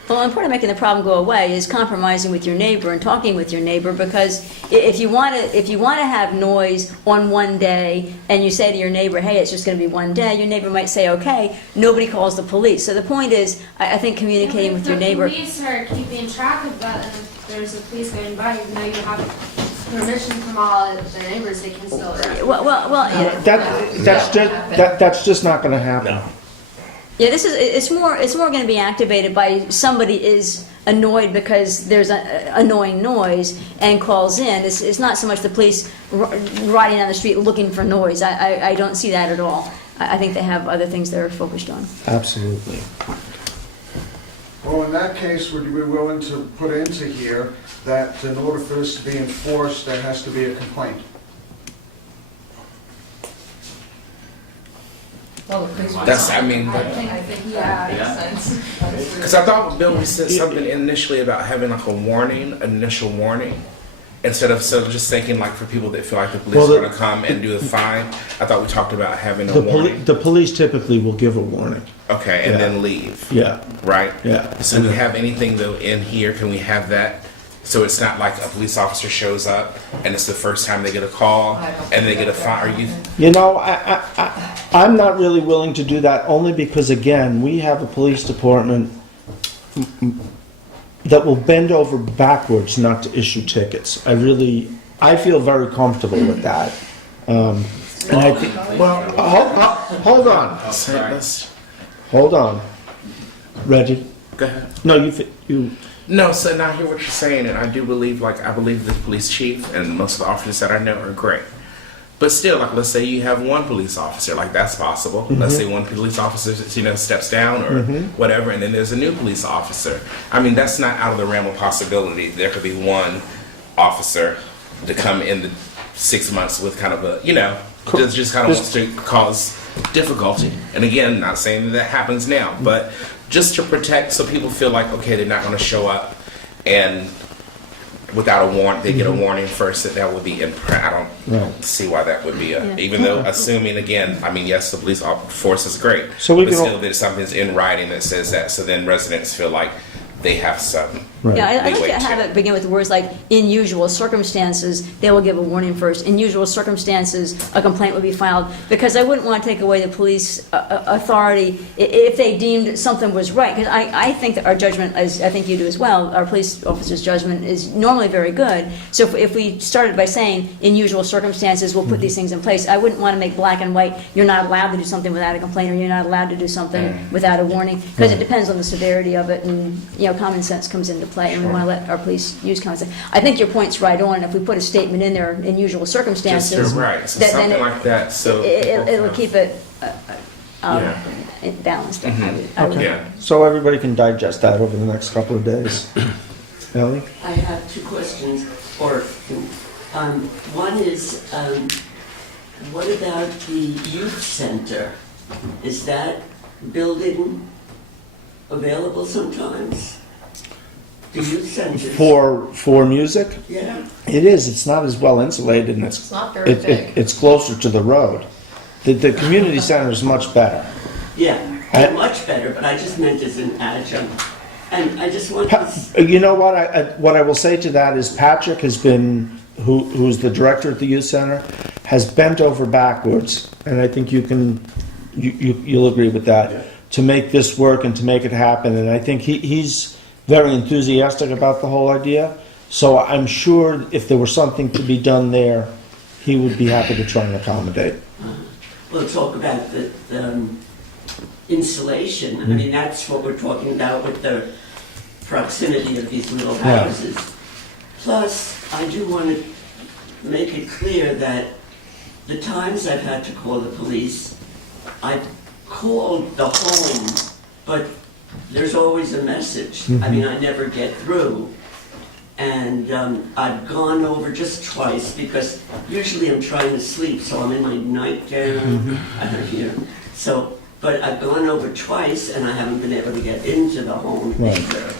Well, part of making the problem go away is compromising with your neighbor and talking with your neighbor, because if you want to have noise on one day and you say to your neighbor, hey, it's just going to be one day, your neighbor might say, okay, nobody calls the police. So the point is, I think communicating with your neighbor. The police are keeping track of that, and if there's a police going by, even though you have permission from all of their neighbors, they can still. That's just not going to happen. No. Yeah, it's more going to be activated by somebody is annoyed because there's an annoying noise and calls in. It's not so much the police riding down the street looking for noise. I don't see that at all. I think they have other things they're focused on. Absolutely. Well, in that case, would you be willing to put into here that in order for this to be enforced, there has to be a complaint? Well, the police. That's, I mean, I think that makes sense. because I thought Bill, we said something initially about having like a warning, initial warning. Instead of just thinking like for people that feel like the police Well, are going to come and do a fine, I thought we talked about having a The warning. the police typically will give a warning. Okay, and Yeah. then leave. Yeah, Right? yeah. So do we have anything though in here? Can we have that? So it's not like a police officer shows up and it's the first time they get a call and they get a fine. Are you? You know, I'm not really willing to do that, only because, again, we have a police department that will bend over backwards not to issue tickets. I feel very comfortable with that. And I think, well, hold on, hold on. Reggie? Go ahead. No, you, No, so now I hear what you're saying, and I do believe, I believe the police chief and most of the officers that I know are great. But still, like, let's say you have one police officer, like, that's possible. Let's say one police officer, steps down or whatever, and then there's a new police officer. I mean, that's not out of the realm of possibility. There could be one officer to come in the 6 months with kind of a, just kind of wants to cause difficulty. And again, not saying that happens now, but just to protect, so people feel like, okay, they're not going to show up and without a warrant, they get a warning first. That would be I don't see why that would be even though assuming again, I mean, yes, the police force is great, So we but can still there's something's in writing that says that, so then residents feel like they have some. Right. Yeah, I like leeway to have too. it begin with words like, in usual circumstances, they will give a warning first. In usual circumstances, a complaint would be filed, because I wouldn't want to take away the police authority if they deemed something was right. Because I think that our judgment, as I think you do as well, our police officer's judgment is normally very good. So if we started by saying, in usual circumstances, we'll put these things in place, I wouldn't want to make black and white, you're not allowed to do something without a complaint, or you're not allowed to do something without a warning, because it depends on the severity of it, and, common sense comes into play, and we want to let our police use common sense. I think your point's right on. If we put a statement in there, in usual circumstances, Just right, so then something it- like that. So it'll keep it Yeah. balanced. I would- Yeah. so everybody can digest that over the next couple of days. Ellie? I have two questions, or one is, what about the youth center? Is that building available sometimes? The youth center? For music? Yeah. It is. It's not as well insulated, and It's not very big. it's closer to the road. The community center is much better. Yeah, I- much better, but I just meant as an adjunct. And I just want to... You know what I will say to that is Patrick has been, who's the director at the youth center, has bent over backwards, and I think you'll agree with that, to make this work and to make it happen. And I think he's very enthusiastic about the whole idea. So I'm sure if there was something to be done there, he would be happy to try and accommodate. We'll talk about the insulation. I mean, that's what we're talking about with the proximity of these little Yeah. houses. Plus, I do want to make it clear that the times I've had to call the police, I've called the home, but there's always a message. I mean, I never get through. And I've gone over just twice, because usually I'm trying to sleep, so I'm in my nightgown. So, but I've gone over twice, and I haven't been able to get into the home either.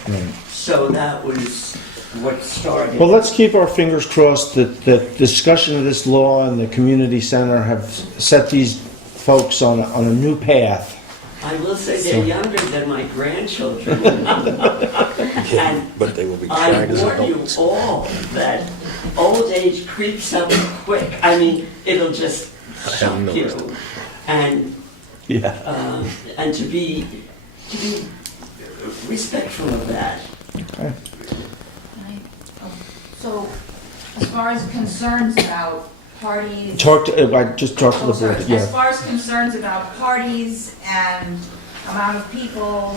So that was what started. Well, let's keep our fingers crossed that the discussion of this law and the community center have set these folks on a new path. I will say they're younger than my grandchildren. And But they will be I tried as warn you adults. all that old age creeps up quick. I mean, it'll just shock you. And Yeah. and to be respectful of that. Okay. So, as far as concerns about parties. I just talked to the board, As yeah. far as concerns about parties and amount of people,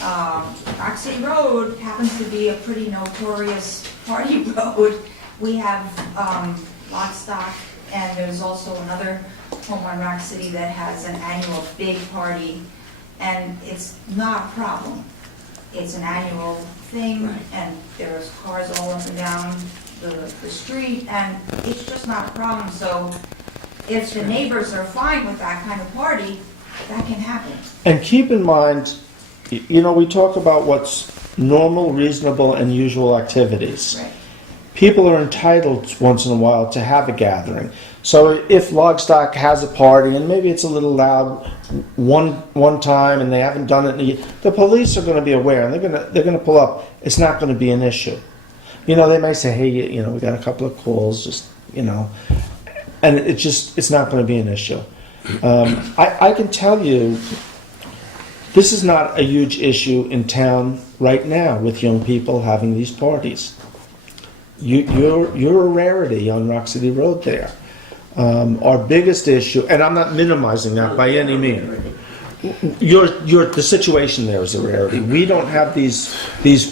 Rock City Road happens to be a pretty notorious party road. We have Woodstock, and there's also another home on Rock City that has an annual big party, and it's not a problem. It's an annual thing, and there's cars all up and down the street, and it's just not a problem. So if the neighbors are fine with that kind of party, that can happen. And keep in mind, we talk about what's normal, reasonable, and usual activities. Right. People are entitled once in a while to have a gathering. So if Logstock has a party and maybe it's a little loud one time and they haven't done it, the police are going to be aware and they're going to pull up. It's not going to be an issue. They may say, hey, we got a couple of calls, just and it's not going to be an issue. I can tell you, this is not a huge issue in town right now with young people having these parties. You're a rarity on Rock City Road there. Our biggest issue, and I'm not minimizing that by any means. The situation there is a rarity. We don't have these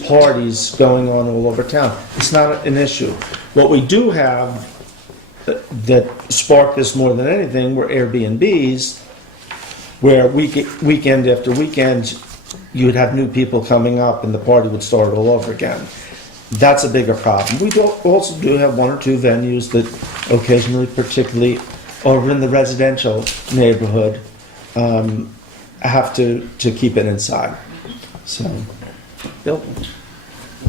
parties going on all over town. It's not an issue. What we do have that sparked this more than anything were Airbnbs, where weekend after weekend you'd have new people coming up and the party would start all over again. That's a bigger problem. We also do have one or two venues that occasionally, particularly over in the residential neighborhood, have to keep it inside. So, Bill?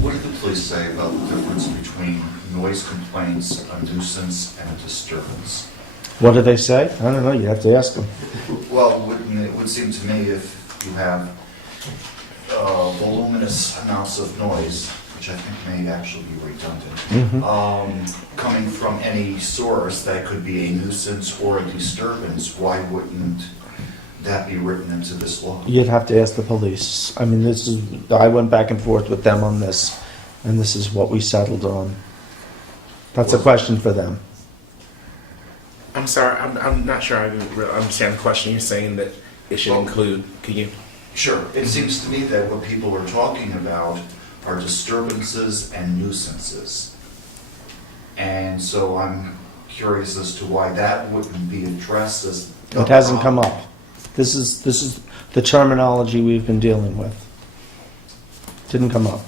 What did the police say about the difference between noise complaints, a nuisance, and a disturbance? What do they say? I don't know. You have to ask them. Well, it would seem to me if you have voluminous amounts of noise, which I think may actually be redundant, coming from any source that could be a nuisance or a disturbance, why wouldn't that be written into this law? You'd have to ask the police. I mean, I went back and forth with them on this, and this is what we settled on. That's a question for them. I'm sorry, I'm not sure I really understand the question. You're saying that it should include, can you? Sure. It seems to me that what people are talking about are disturbances and nuisances. And so I'm curious as to why that wouldn't be addressed as... It hasn't come up. This is the terminology we've been dealing with. Didn't come up.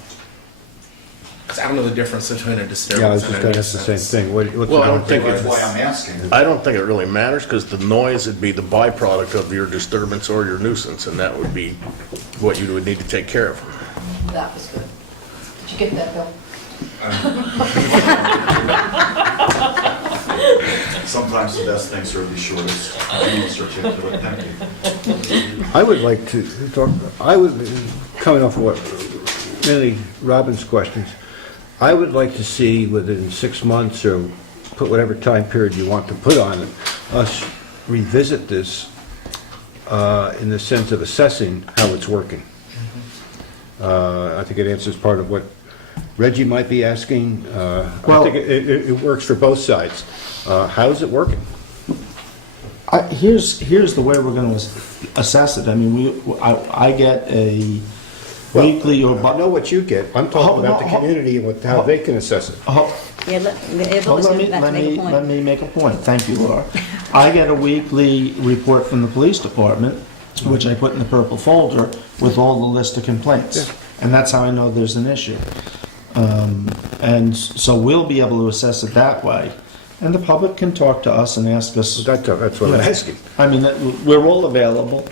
Because I don't know the difference between a Yeah, I was disturbance just and a going to ask the same nuisance. thing. Well, I don't think That's why I'm asking. I don't think it really matters, because the noise would be the byproduct of your disturbance or your nuisance, and that would be what you would need to take care of. That was good. Did you get that, Bill? Sometimes the best things are the shortest, most articulate. Thank you. I would like to talk, coming off of what, mainly Robin's questions, I would like to see within 6 months, or put whatever time period you want to put on it, us revisit this in the sense of assessing how it's working. I think it answers part of what Reggie might be asking. I think it works for both sides. How is it working? Here's the way we're going to assess it. I mean, I get a weekly or... I know what you get. I'm talking about the community and how they can assess it. Yeah, Bill was about to make a point. Let me make a point. Thank you, Laura. I get a weekly report from the police department, which I put in the purple folder with all the list of complaints. Yeah. And that's how I know there's an issue. And so we'll be able to assess it that way. And the public can talk to us and ask us. That's what I'm asking. I mean, we're all available.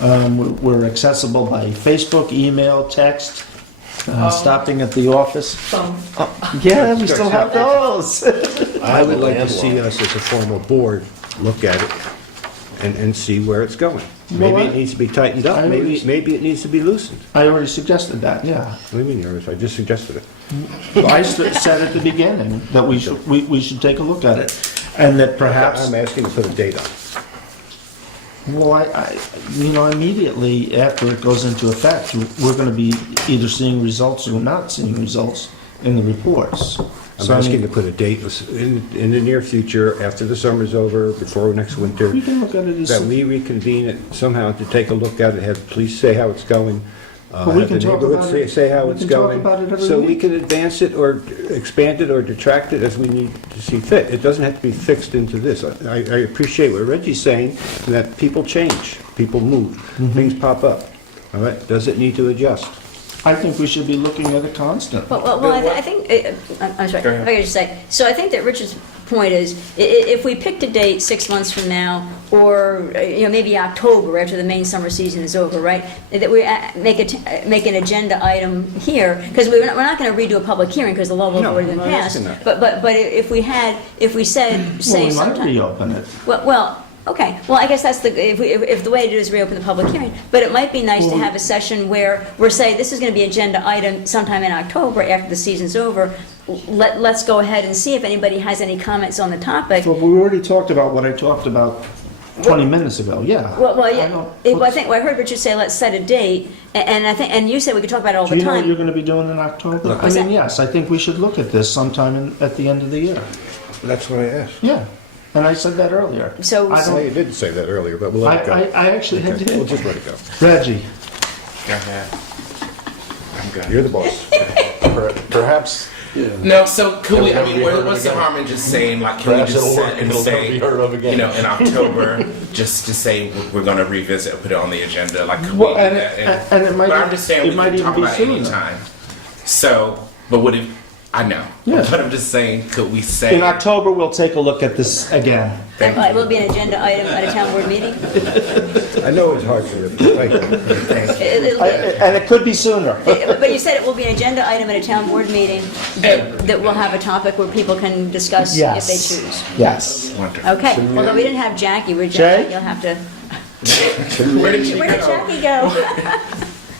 We're accessible by Facebook, email, text, stopping at the office. Yeah, we still have those. I would like to see us as a formal board look at it and see where it's going. Maybe it needs to be tightened up, maybe it needs to be loosened. I already suggested that, yeah. What do you mean, Iris? I just suggested it. I said at the beginning that we should take a look at it, and that perhaps... I'm asking to put a date on it. Well, I immediately after it goes into effect, we're going to be either seeing results or not seeing results in the reports. I'm asking to put a date in the near future, after the summer's over, before next winter. We can look at it as... That we reconvene it somehow to take a look at it, have the police say how it's going, But we have the can talk neighborhood about it. say how We it's can talk going. about it every So we week. can advance it or expand it or detract it as we need to see fit. It doesn't have to be fixed into this. I appreciate what Reggie's saying, that people change, people move, things pop up. All right, does it need to adjust? I think we should be looking at it constantly. Well, I think, I'm sorry, if I could just say, so I think that Richard's point is, if we picked a date 6 months from now, or, maybe October, after the main summer season is over, right? That we make an agenda item here, because we're not going to redo a public hearing, because the law will have already been I'm not passed. asking that. But if we said, say Well, we might sometime. reopen it. Well, okay, well, I guess that's if the way to do it is reopen the public hearing, but it might be nice to Well, have a session where we're saying, this is gonna be agenda item sometime in October, after the season's over. Let's go ahead and see if anybody has any comments on the topic. Well, we already talked about what I talked about 20 minutes ago, yeah. Well, I yeah, don't- I think, I heard Richard say, let's set a date, and you said we could talk about it all Do the you know what you're time. going to be doing in October? I What's mean, that? yes, I think we should look at this sometime at the end of the year. That's what I asked. Yeah, and I said that earlier. So, I Well, don't, you did say that earlier, but we'll let it go. I actually Okay, did. we'll just let it go. Reggie, Go ahead. I'm good. You're the boss. Perhaps, No, so could we, I mean, It'll never be what's the heard harm in just saying, like, can we Perhaps just it'll set work and and it'll never say, be heard of again. in October, just to say we're gonna revisit, put it on the agenda, like, could we do Well, and that? it might But be- I'm just saying, it we might can even talk be about it any sooner. time. So, but what if, I know, Yeah. but I'm just saying, could we say? in October, we'll take a look at this again. Thank it you. will be an agenda item at a town board meeting. I know it's hard for you. Thank you. It'll be- And it could be sooner. But you said it will be an agenda item at a town board meeting that will have a topic where people can discuss if they choose. Yes. Wonderful. Okay, although we didn't have Jackie, Jay? you'll have to, Where did you where did go? Jackie go?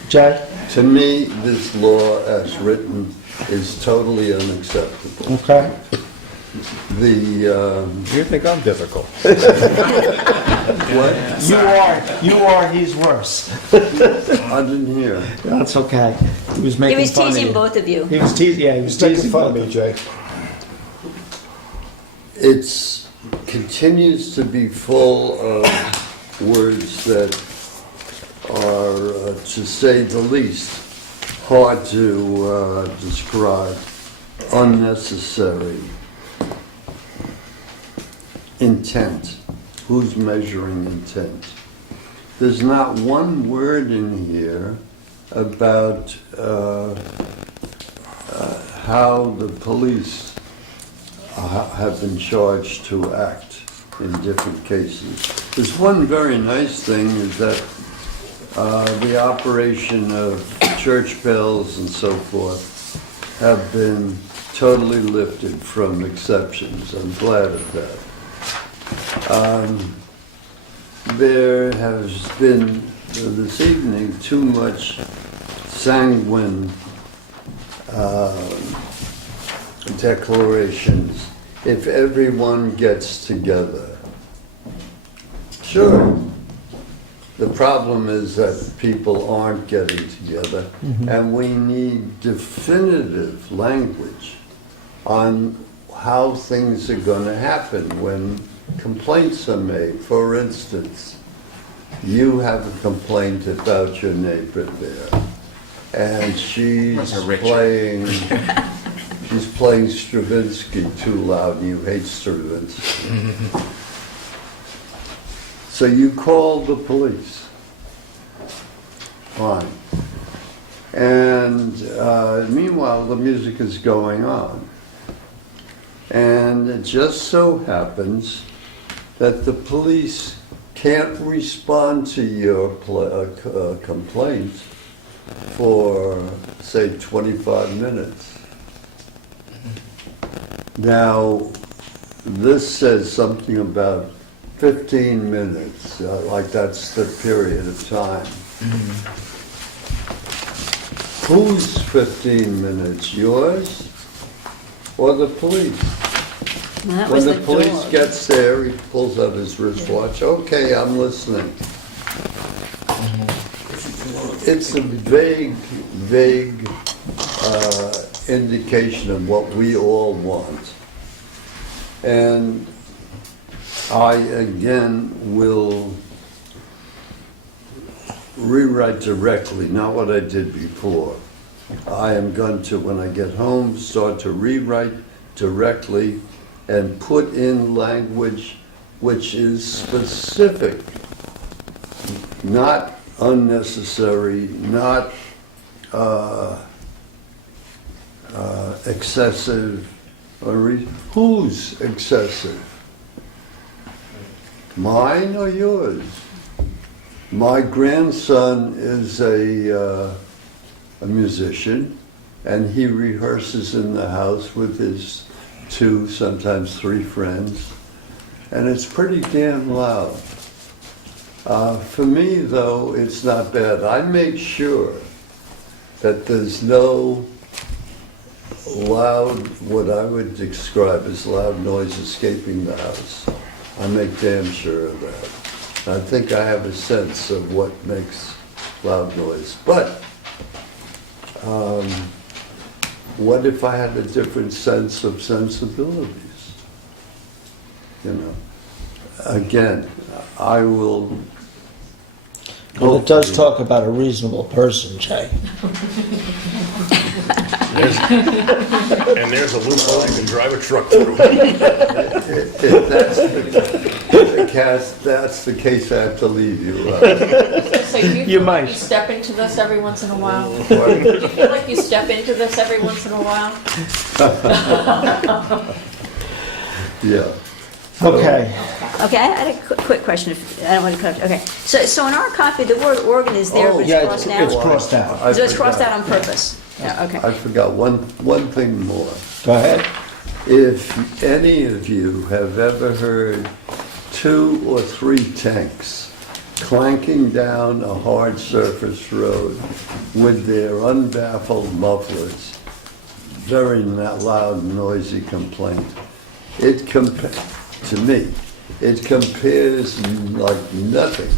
Jay? To me, this law as written is totally unacceptable. Okay. The, You think I'm difficult? what? You are, he's worse. I didn't hear. That's okay. He was He making was fun of teasing you. both of you. He was teasing, yeah, he was Making teasing fun of both me, Jay. It's continues to be full of words that are, to say the least, hard to describe, unnecessary, intent. Who's measuring intent? There's not one word in here about how the police have been charged to act in different cases. There's one very nice thing is that the operation of church bells and so forth have been totally lifted from exceptions. I'm glad of that. There has been this evening too much sanguine declarations. If everyone gets together, sure. The problem is that people aren't getting together, and we need definitive language on how things are going to happen when complaints are made. For instance, you have a complaint about your neighbor there, and she's Mr. Richard. playing Stravinsky too loud, and you hate Stravinsky. So you call the police. Fine. And meanwhile, the music is going on. And it just so happens that the police can't respond to your complaint for, say, 25 minutes. Now, this says something about 15 minutes, like that's the period of time. Whose 15 minutes, yours or the police? Well, that When was the the police dog. gets there, he pulls out his wristwatch, okay, I'm listening. It's a vague indication of what we all want. And I, again, will rewrite directly, not what I did before. I am going to, when I get home, start to rewrite directly and put in language which is specific, not unnecessary, not excessive, Who's excessive? Mine or yours? My grandson is a musician, and he rehearses in the house with his 2, sometimes 3 friends, and it's pretty damn loud. For me, though, it's not bad. I make sure that there's no loud, what I would describe as loud noise escaping the house. I make damn sure of that. I think I have a sense of what makes loud noise. But what if I had a different sense of sensibilities? You know, again, I will. Well, it does talk about a reasonable person, Jay. And there's a loophole you can drive a truck through. If that's the case, I have to leave you. So you You feel like might. you step into this every once in a while? Pardon? Do you feel like you step into this every once in a while? Yeah. Okay. Okay, I had a quick question, if, I don't want to cut, okay. So in our copy, the word organ is there, but Yeah, it's it's crossed out? crossed out. I So it's crossed forgot. out on purpose? Yeah, okay. I forgot one thing more. Go ahead. If any of you have ever heard 2 or 3 tanks clanking down a hard surface road with their unbaffled mufflers, very loud, noisy complaint, to me, it compares like nothing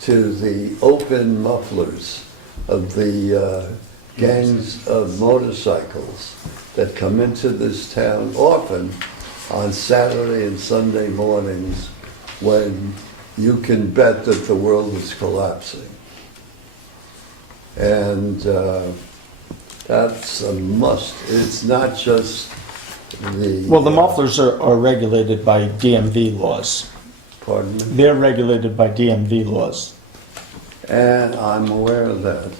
to the open mufflers of the gangs of motorcycles that come into this town often on Saturday and Sunday mornings when you can bet that the world is collapsing. And that's a must. It's not just the... Well, the mufflers are regulated by DMV laws. Pardon me? They're regulated by DMV laws. And I'm aware of that.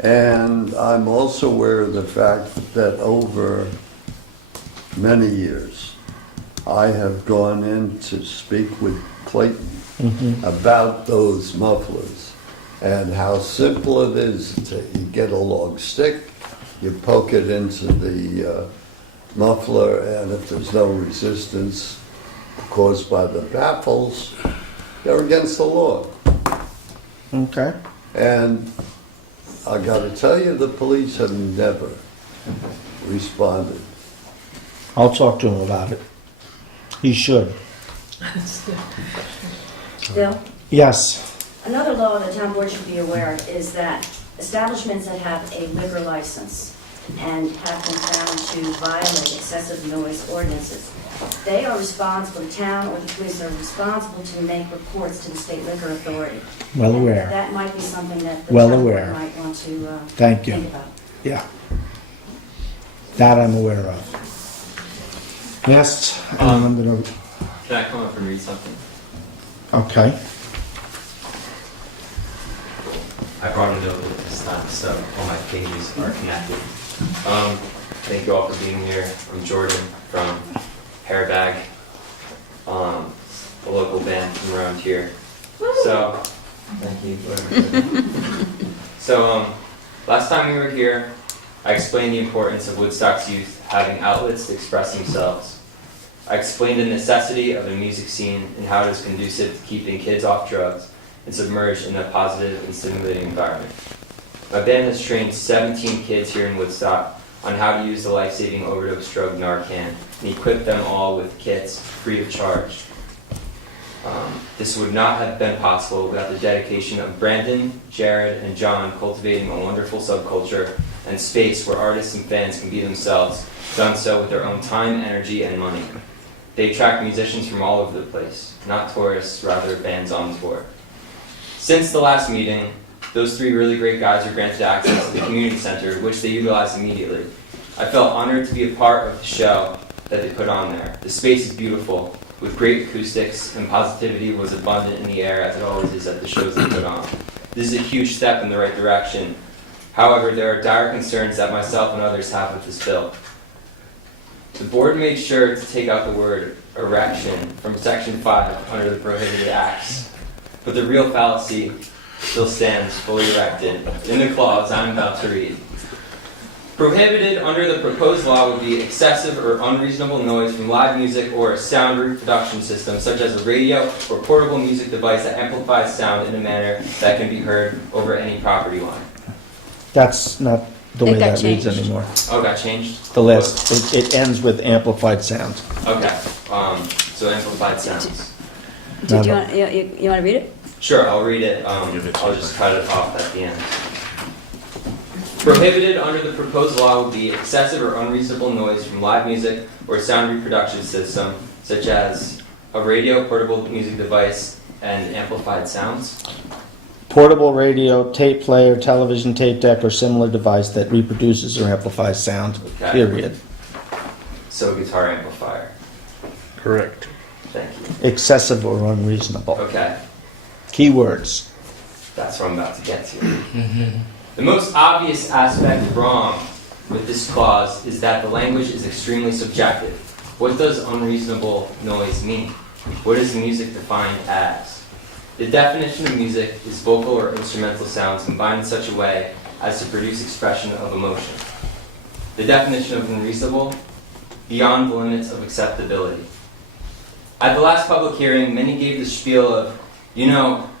And I'm also aware of the fact that over many years, I have gone in to speak with Clayton about those mufflers and how simple it is to you get a long stick, you poke it into the muffler, and if there's no resistance caused by the baffles, they're against the law. Okay. And I gotta tell you, the police have never responded. I'll talk to him about it. He should. Bill, Yes. another law the town board should be aware of is that establishments that have a liquor license and have been found to violate excessive noise ordinances, they are responsible, the town or the police are responsible to make reports to the state liquor authority. Well And aware. that might be something that the Well town board aware. might want to Thank you. think about. Yeah. That I'm aware of. Yes, I'm gonna, Can I come up and read something? okay. I brought a notebook this time, so all my pages are connected. Thank you all for being here. I'm Jordan from Hairbag, a local band from around here. So, thank you. So, last time we were here, I explained the importance of Woodstock's youth having outlets to express themselves. I explained the necessity of a music scene and how it is conducive to keeping kids off drugs and submerged in a positive and stimulating environment. My band has trained 17 kids here in Woodstock on how to use the life-saving overdose drug Narcan and equipped them all with kits free of charge. This would not have been possible without the dedication of Brandon, Jared, and John cultivating a wonderful subculture and space where artists and fans can be themselves, done so with their own time, energy, and money. They attract musicians from all over the place, not tourists, rather bands on tour. Since the last meeting, those 3 really great guys were granted access to the community center, which they utilized immediately. I felt honored to be a part of the show that they put on there. The space is beautiful, with great acoustics, and positivity was abundant in the air, as it always is at the shows they put on. This is a huge step in the right direction. However, there are dire concerns that myself and others have with this bill. The board made sure to take out the word erection from section 5 under the prohibited acts, but the real fallacy still stands fully erected in the clause I'm about to read. Prohibited under the proposed law would be excessive or unreasonable noise from live music or a sound reproduction system, such as a radio or portable music device that amplifies sound in a manner that can be heard over any property line. That's not the It way got that reads changed. anymore. Oh, got changed? The last, it ends with amplified sound. Okay, so amplified sounds. Do you want to read it? Sure, I'll read it. I'll just cut it off at the end. Prohibited under the proposed law would be excessive or unreasonable noise from live music or sound reproduction system, such as a radio, portable music device, and amplified sounds. Portable radio, tape player, television tape deck, or similar device that reproduces or amplifies sound, Okay. period. So guitar amplifier. Correct. Thank you. Excessive or unreasonable. Okay, Keywords. that's what I'm about to get to. The most obvious aspect wrong with this clause is that the language is extremely subjective. What does unreasonable noise mean? What is music defined as? The definition of music is vocal or instrumental sounds combined in such a way as to produce expression of emotion. The definition of unreasonable, beyond the limits of acceptability. At the last public hearing, many gave the spiel of,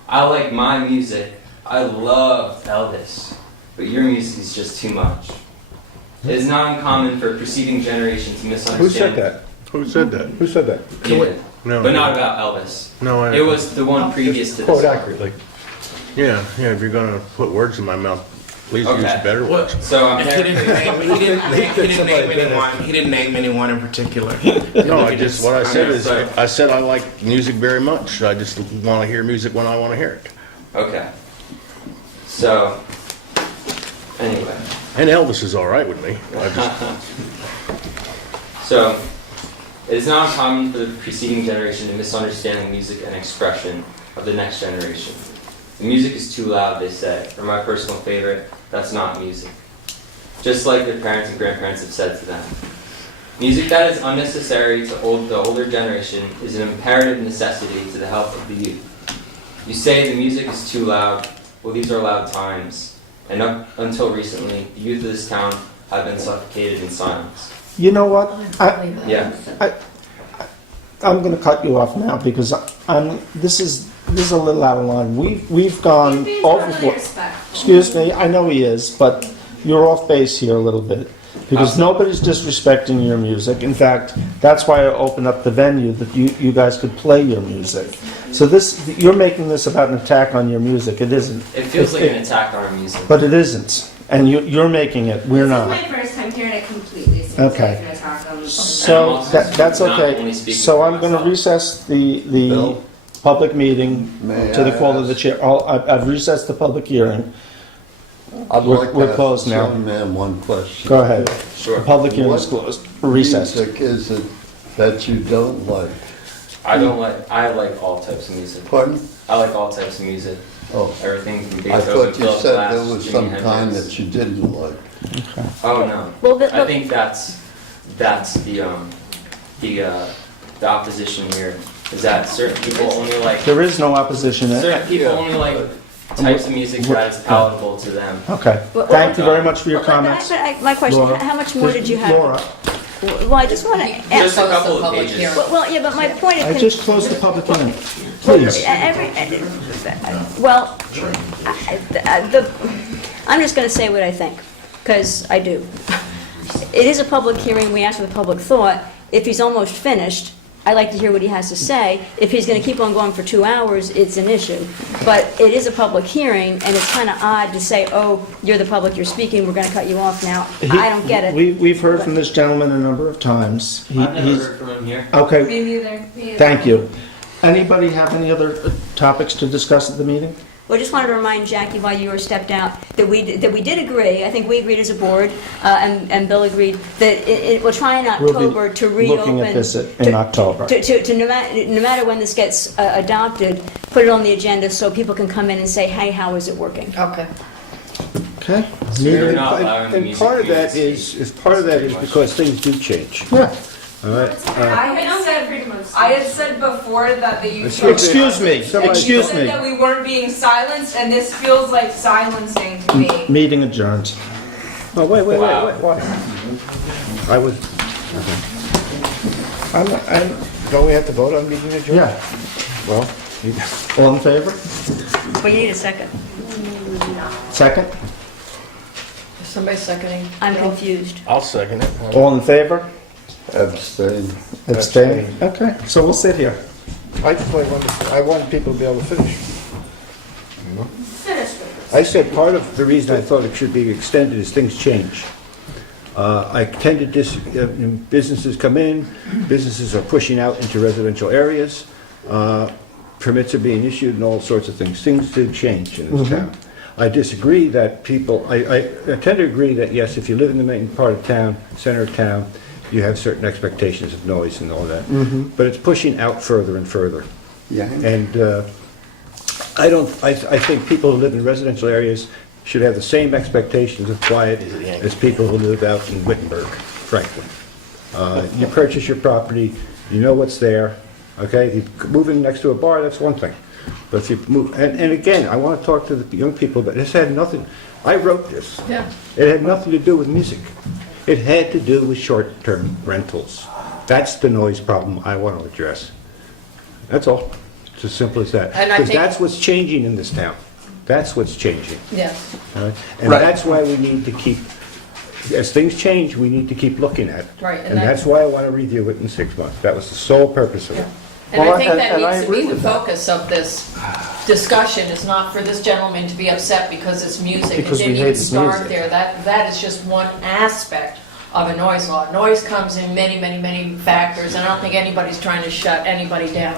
I like my music, I love Elvis, but your music is just too much. It is not uncommon for a preceding generation to misunderstand. Who said that? Who said that? Who said that? You did. No, But not about Elvis. No, It was the one previous to this. Quote one. accurately. Yeah, if you're gonna put words in my mouth, please use Okay. better words. So I'm He didn't name anyone. He didn't name anyone in particular. No, what I said is, so- I said I like music very much. I just want to hear music when I want to hear it. Okay. So, anyway. And Elvis is all right with me. I just, So, it is not uncommon for the preceding generation to misunderstand the music and expression of the next generation. The music is too loud, they say. For my personal favorite, that's not music. Just like their parents and grandparents have said to them. Music that is unnecessary to the older generation is an imperative necessity to the health of the youth. You say the music is too loud. Well, these are loud times. And up until recently, the youth of this town have been suffocated in silence. You know what? Yeah. I'm going to cut you off now because this is a little out of line. We've gone overboard. Excuse me, I know he is, but you're off base here a little bit because nobody's disrespecting your music. In fact, that's why I opened up the venue that you guys could play your music. So you're making this about an attack on your music. It isn't. It feels like an attack on our music. But it isn't. And you're making it. We're not. This is my first time hearing it completely, so Okay. I'm going to talk on So that's okay. So I'm going to recess the Bill? public meeting May to the I call of the ask- chair. I've recessed the public hearing. I'd We're- like to we're ask closed this now. young man one question. Go ahead. Sure. The public hearing is What closed. Recessed. music is it that you don't like? I like all types of music. Pardon? I like all types of music. Oh, Everything from I Beethoven, thought you Philip said Glass, there was Jimi some kind Hendrix. that you didn't like. Oh no. Well, I think that's the opposition here is that certain people only like There is no opposition. certain people only like types of music that is palatable to them. Okay. Well, Thank you very much for your Well, comments. my question, Laura. how much more did you have? Laura, Well, I just want to Just ask. a couple of public pages. hearing. Well, yeah, but my point I is. just closed the public hearing. Please. I'm just going to say what I think, because I do. It is a public hearing, we ask for the public thought. If he's almost finished, I like to hear what he has to say. If he's going to keep on going for 2 hours, it's an issue. But it is a public hearing, and it's kind of odd to say, oh, you're the public, you're speaking, we're going to cut you off now. I don't get it. We've heard from this gentleman a number of times. I've never heard from him here. Okay, Me neither. thank you. Anybody have any other topics to discuss at the meeting? Well, I just wanted to remind Jackie, while you were stepped out, that we did agree, I think we agreed as a board, and Bill agreed, that we'll try in We'll be October to reopen. looking at this in October. No matter when this gets adopted, put it on the agenda so people can come in and say, hey, how is it working? Okay. Okay. You're not allowing the And music part of to be that used. is part of that is because things do change. Yeah. All right? I had said before that the use. Excuse me, Somebody- excuse said me. that we weren't being silenced, and this feels like silencing to me. Meeting adjourned. No, wait, Wow. what? I was, don't we have to vote on meeting adjourned? Yeah. Well, All in favor? We need a second. Second? Is somebody seconding? I'm confused. I'll second it. All in favor? Abstain. Abstain? Okay, so we'll sit here. I want people to be able to finish. You know? I said part of the reason I thought it should be extended is things change. I tend to businesses come in, businesses are pushing out into residential areas, permits are being issued and all sorts of things. Things do change in this town. I disagree that I tend to agree that yes, if you live in the main part of town, center of town, you have certain expectations of noise and all that. But it's pushing out further and further. Yeah. And I think people who live in residential areas should have the same expectations of quiet as people who live out in Wittenberg, frankly. You purchase your property, you know what's there, okay? You move in next to a bar, that's one thing. But if you move, and again, I want to talk to the young people, but this had nothing, I wrote this. Yeah. It had nothing to do with music. It had to do with short-term rentals. That's the noise problem I want to address. That's all. It's as simple as that. And I Because think- that's what's changing in this town. That's what's changing. Yes. all right? And Right. that's why we need to keep, as things change, we need to keep looking at it. Right, and And that- that's why I want to review it in 6 months. That was the sole purpose of it. And I Well, think that and I needs to agree be the with that. focus of this discussion, is not for this gentleman to be upset because it's music. Because It we didn't hate even his start music. there. That is just one aspect of a noise law. Noise comes in many, many, many factors, and I don't think anybody's trying to shut anybody down.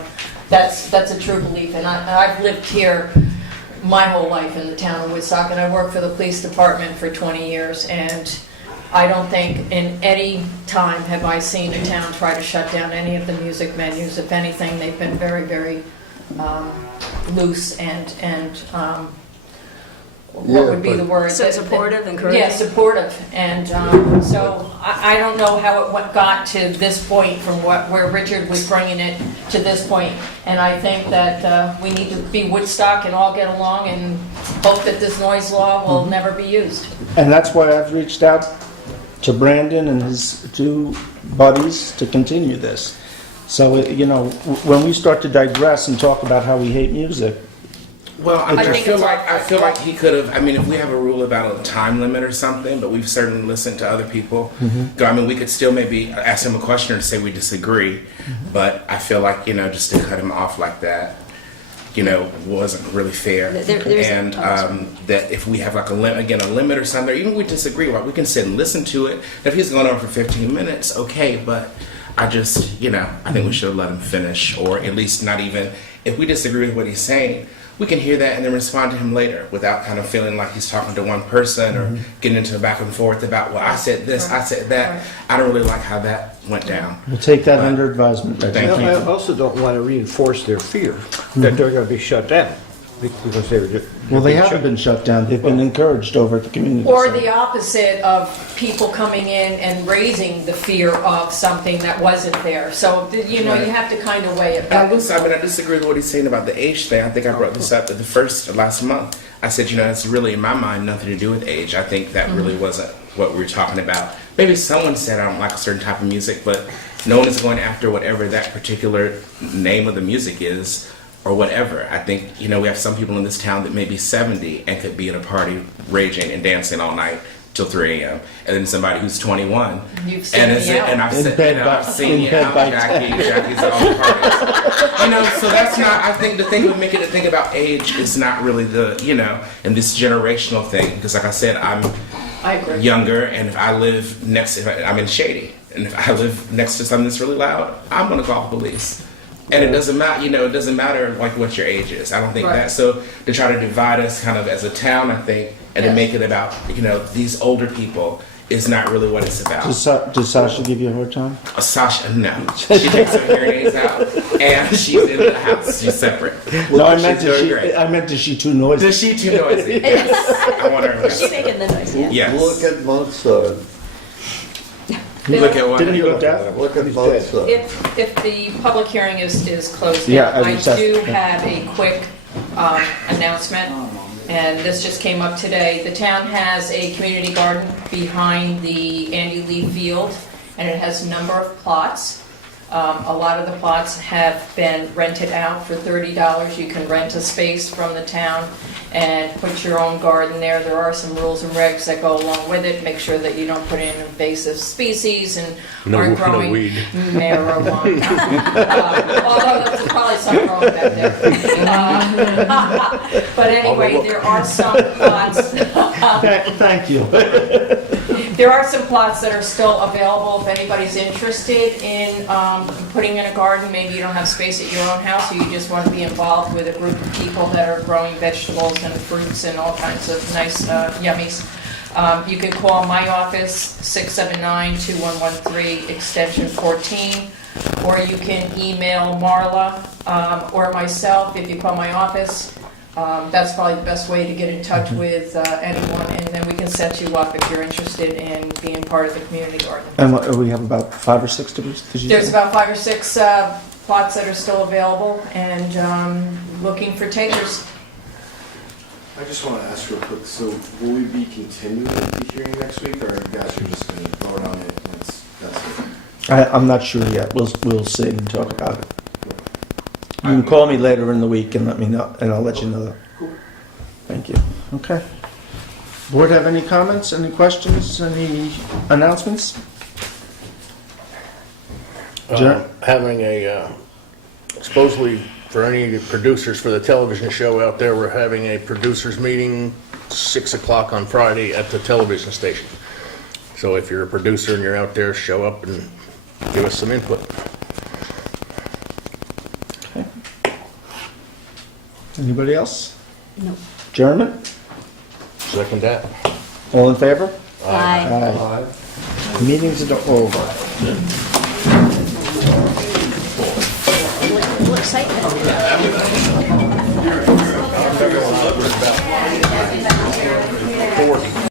That's a true belief, and I've lived here my whole life in the town of Woodstock, and I worked for the police department for 20 years, and I don't think in any time have I seen a town try to shut down any of the music venues. If anything, they've been very, very loose and what would be the word? So supportive, encouraging? Yeah, supportive. And so I don't know how it got to this point from where Richard was bringing it to this point. And I think that we need to be Woodstock and all get along and hope that this noise law will never be used. And that's why I've reached out to Brandon and his two buddies to continue this. So, when we start to digress and talk about how we hate music, Well, I think feel it's like our- I feel like he could have. I mean, if we have a rule about a time limit or something, but we've certainly listened to other people. I mean, we could still maybe ask him a question or say we disagree, but I feel like just to cut him off like that, wasn't really fair. There's- And that if we have like a limit or something, or even if we disagree, like we can sit and listen to it. If he's going on for 15 minutes, okay, but I just, I think we should have let him finish, or at least not even, if we disagree with what he's saying, we can hear that and then respond to him later without kind of feeling like he's talking to one person or getting into a back and forth about, well, I said this, I said that. Right. I don't really like how that went down. we'll take that But- under advisement. Thank you. I also don't want to reinforce their fear that they're going to be shut down because they were just. Well, they haven't been shut down. They've been encouraged over at the community Or center. the opposite of people coming in and raising the fear of something that wasn't there. So, you have to kind of weigh it And back. I disagree with what he's saying about the age thing. I think I brought this up at the last month. I said, it's really, in my mind, nothing to do with age. I think that really wasn't what we were talking about. Maybe someone said I don't like a certain type of music, but no one is going after whatever that particular name of the music is or whatever. I think, we have some people in this town that may be 70 and could be at a party raging and dancing all night till 3 a.m. And then somebody who's 21. You've seen and me out. And I've In said, bed by- I've seen you in bed out, by Jackie. Jackie's at all the parties. So that's not, I think the thing with making it think about age is not really and this generational thing. Because like I said, I'm I agree. younger, and if I'm in Shady, and if I live next to something that's really loud, I'm gonna call the police. And it doesn't matter, it doesn't matter like what your age is. I don't think Right. that. So to try to divide us kind of as a town, I think, and to Yes. make it about, these older people is not really what it's about. Does Sasha give you a hard time? Sasha, no. She takes her hearing aids out, and she's in the house. She's separate. No, I meant, She's doing great. is she too noisy? Is she too noisy? Yes. I want her to She's making the noise, yeah. Yes. Look at Mozart. Look at what. Didn't he go deaf? Look at Mozart. If the public hearing is closed, Yeah, I I was just- do have a quick announcement, and this just came up today. The town has a community garden behind the Andy Lee Field, and it has a number of plots. A lot of the plots have been rented out for $30. You can rent a space from the town and put your own garden there. There are some rules and regs that go along with it. Make sure that you don't put in invasive species and aren't growing weed. marijuana. Although there's probably some growing back there. But anyway, there are some plots. Thank you. There are some plots that are still available if anybody's interested in putting in a garden. Maybe you don't have space at your own house, or you just want to be involved with a group of people that are growing vegetables and fruits and all kinds of nice yummies. You can call my office, 679-2113, extension 14, or you can email Marla or myself if you call my office. That's probably the best way to get in touch with anyone, and then we can set you up if you're interested in being part of the community garden. And we have about 5 or 6 did you There's say? about 5 or 6 plots that are still available, and looking for takers. I just want to ask real quick, so will we be continuing the hearing next week, or you guys are just going to vote on it and that's it? I'm not sure yet. We'll see and talk about it. You can call me later in the week and let me know, and I'll let you know. Cool. Thank you. Okay. Board have any comments, any questions, any announcements? Having a, supposedly for any producers for the television show out there, we're having a producers meeting 6 o'clock on Friday at the television station. So if you're a producer and you're out there, show up and give us some input. Anybody else? No. Jeremy? Second that. All in favor? Aye. Aye. Meetings are over. A little excitement.